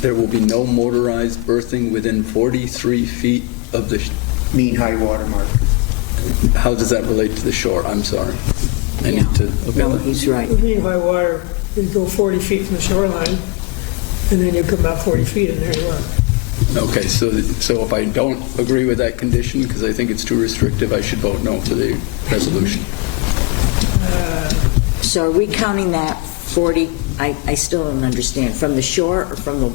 there will be no motorized berthing within 43 feet of the mean high water mark? How does that relate to the shore? I'm sorry. I need to... Okay. No, he's right. The mean high water, you go 40 feet from the shoreline, and then you come out 40 feet, and there you are. Okay, so if I don't agree with that condition, because I think it's too restrictive, I should vote no for the resolution. So are we counting that 40? I still don't understand. From the shore or from the...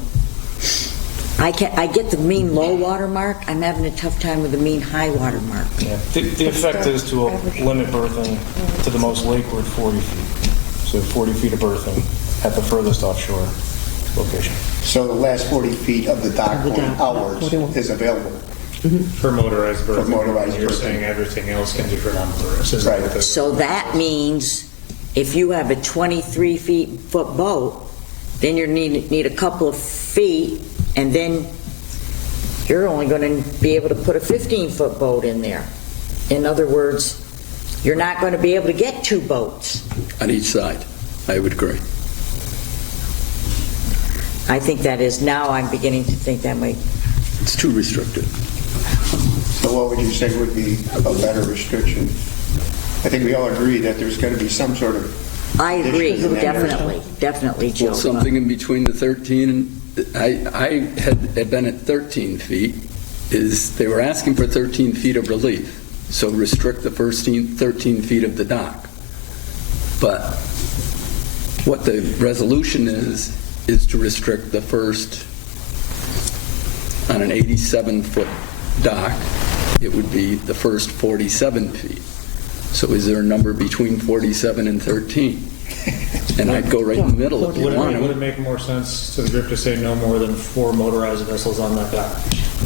I get the mean low water mark. I'm having a tough time with the mean high water mark. Yeah. The effect is to limit berthing to the most lakeward 40 feet. So 40 feet of berthing at the furthest offshore location. So the last 40 feet of the dock going outwards is available. For motorized berthing. For motorized You're berthing. saying everything else can be for non-motorized. Right. So that means if you have a 23-foot boat, then you need a couple of feet, and then you're only going to be able to put a 15-foot boat in there. In other words, You're not going to be able to get 2 boats. On each side, I would agree. I think that is, now I'm beginning to think that might, It's too restricted. So what would you say would be a better restriction? I think we all agree that there's got to be some sort of... I agree, Additions in that definitely, Joe. Well, something in between the 13 and, I had been at 13 feet, is they were asking for 13 feet of relief, so restrict the first 13 feet of the dock. But what the resolution is to restrict the first, on an 87-foot dock, it would be the first 47 feet. So is there a number between 47 and 13? And I'd go right in the middle if you Would want it to. make more sense to the group to say no more than 4 motorized vessels on that dock?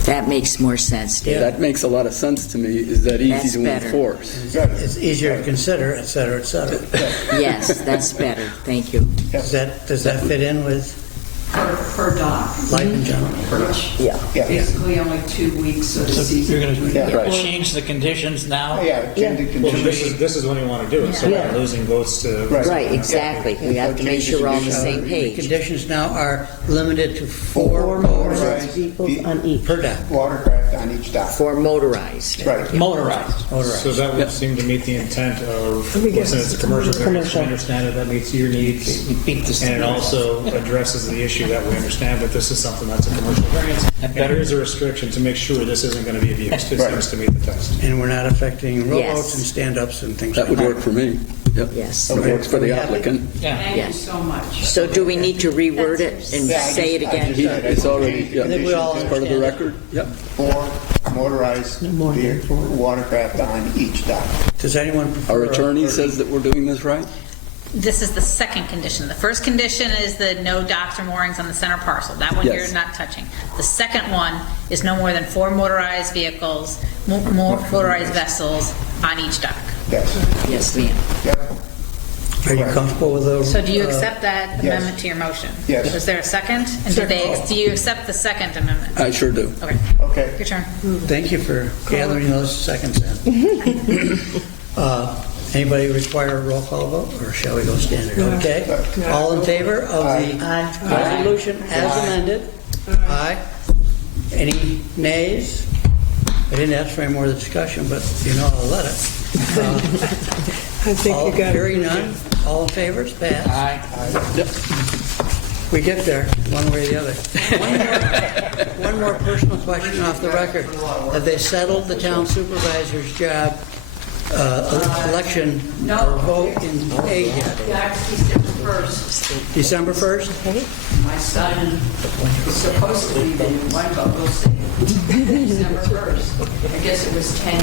That makes more sense, Dave. That makes a lot of sense to me. Is that easy That's to better. enforce? It's easier to consider, et cetera, et cetera. Yes, that's better. Thank you. Does that fit in with Per dock. life in general? Yeah. Basically only 2 weeks of the season. You're going to change the conditions now? Yeah, change the Well, conditions. this is when you want to do it, so we're not losing boats to... Right, exactly. We have to make sure we're all on the same The page. conditions now are limited to 4 motorized vehicles on each. per dock. Watercraft on each dock. For motorized. Right. Motorized. So that would seem to meet the intent of, Let me guess, listen, it's a commercial variance, commercial. we understand it, that meets your needs. And it also addresses the issue that we understand that this is something that's a commercial variance. And here's a restriction to make sure this isn't going to be abused. It seems to meet the test. And we're not affecting rowboats Yes. and stand-ups and things That like would that. work for me. Yep. Yes. It works for the applicant. Thank you Yes. so much. So do we need to reword it and say it again? It's already, I think we all it's part of the understand record. Yep. 4 motorized watercraft on each dock. Does anyone prefer? Our attorney says that we're doing this right? This is the second condition. The first condition is the no docks or moorings on the center parcel. That one Yes. you're not touching. The second one is no more than 4 motorized vehicles, more motorized vessels on each dock. Yes. Yes, ma'am. Yep. Are you comfortable with those? So do you accept that yes. amendment to your motion? Yes. Is there a second? And do you accept the second amendment? I sure do. Okay, Okay. your turn. Thank you for gathering those seconds in. Anybody require a roll call vote, or shall we go standard? Okay. All in favor of the resolution as amended? Aye. Any nays? I didn't ask for any more discussion, but you know I'll let it. I think you got Hearing it. none, all in favor, it's passed. Aye. We get there, one way or the other. One more personal question off the record. Have they settled the town supervisor's job election or vote in May yet? That's December 1st. December 1st? My son was supposed to be the new one, but we'll see. December 1st. I guess it was 10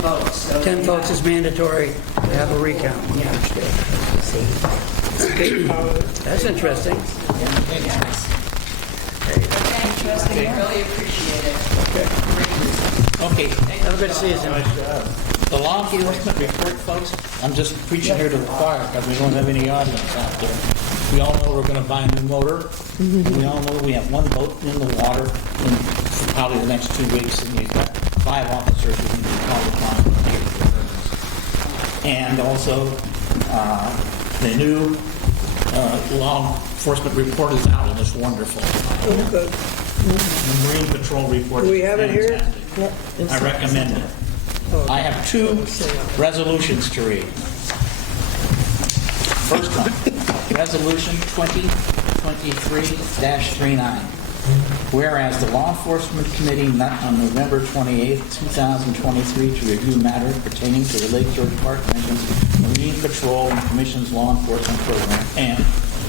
votes. So 10 votes is mandatory to have a recount. That's interesting. Interesting. I really appreciate it. Okay. Have a good season. The law enforcement report, folks, I'm just preaching here to the choir because we don't have any audience out there. We all know we're going to buy a new motor. We all know we have 1 boat in the water for probably the next 2 weeks, and you've got 5 officers who can be called upon to take the purpose. And also, the new law enforcement report is out, and it's wonderful. Good. The Marine Patrol report. Do we have it here? Fantastic. I recommend it. I have 2 resolutions to read. First one, Resolution 2023-39. Whereas the Law Enforcement Committee met on November 28, 2023 to review matters pertaining to the Lake George Park Commission's Marine Patrol and Commission's law enforcement program, and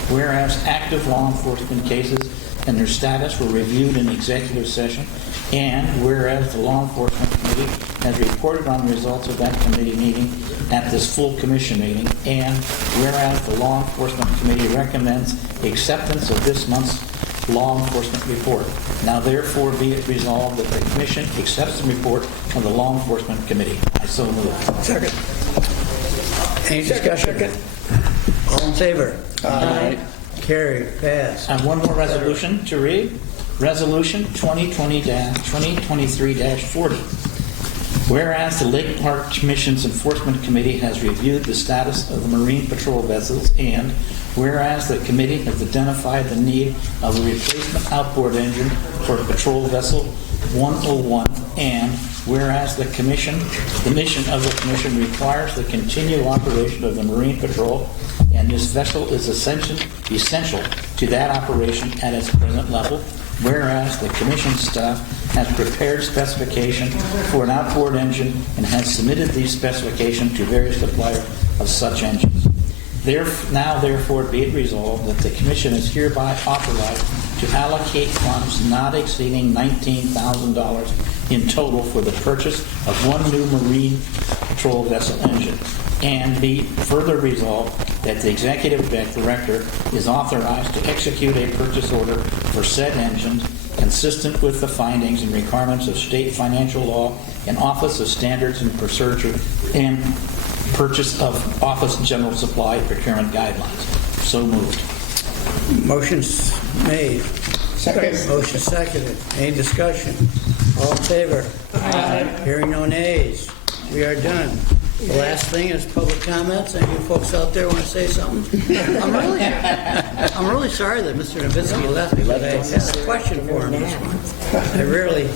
whereas active law enforcement cases and their status were reviewed in executive session, and whereas the Law Enforcement Committee has reported on the results of that committee meeting at this full commission meeting, and whereas the Law Enforcement Committee recommends acceptance of this month's law enforcement report. Now therefore be it resolved that the commission accepts the report of the Law Enforcement Committee. I so move. Second. Any discussion? All in favor? Aye. Carried, passed. I have one more resolution to read. Resolution 2023-40. Whereas the Lake Park Commission's Enforcement Committee has reviewed the status of the marine patrol vessels, and whereas the committee has identified the need of a replacement outboard engine for patrol vessel 101, and whereas the mission of the commission requires the continual operation of the marine patrol, and this vessel is essential to that operation at its present level. Whereas the commission staff has prepared specification for an outboard engine and has submitted these specifications to various suppliers of such engines. Now, therefore, be it resolved that the commission is hereby authorized to allocate funds not exceeding $19,000 in total for the purchase of one new marine patrol vessel engine. And be further resolved that the executive director is authorized to execute a purchase order for said engines consistent with the findings and requirements of state financial law and Office of Standards and Procedure and purchase of Office General Supply Procurement Guidelines. So moved. Motion's made. Second. Motion seconded. Any discussion? All in favor? Aye. Hearing no nays. We are done. The last thing is public comments. Any of you folks out there want to say something? I'm really sorry that Mr. Novitsky left, but I had a question for him this month. I rarely.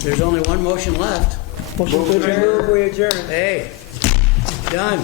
There's only one motion left. Motion to adjourn. We adjourn. Hey, done.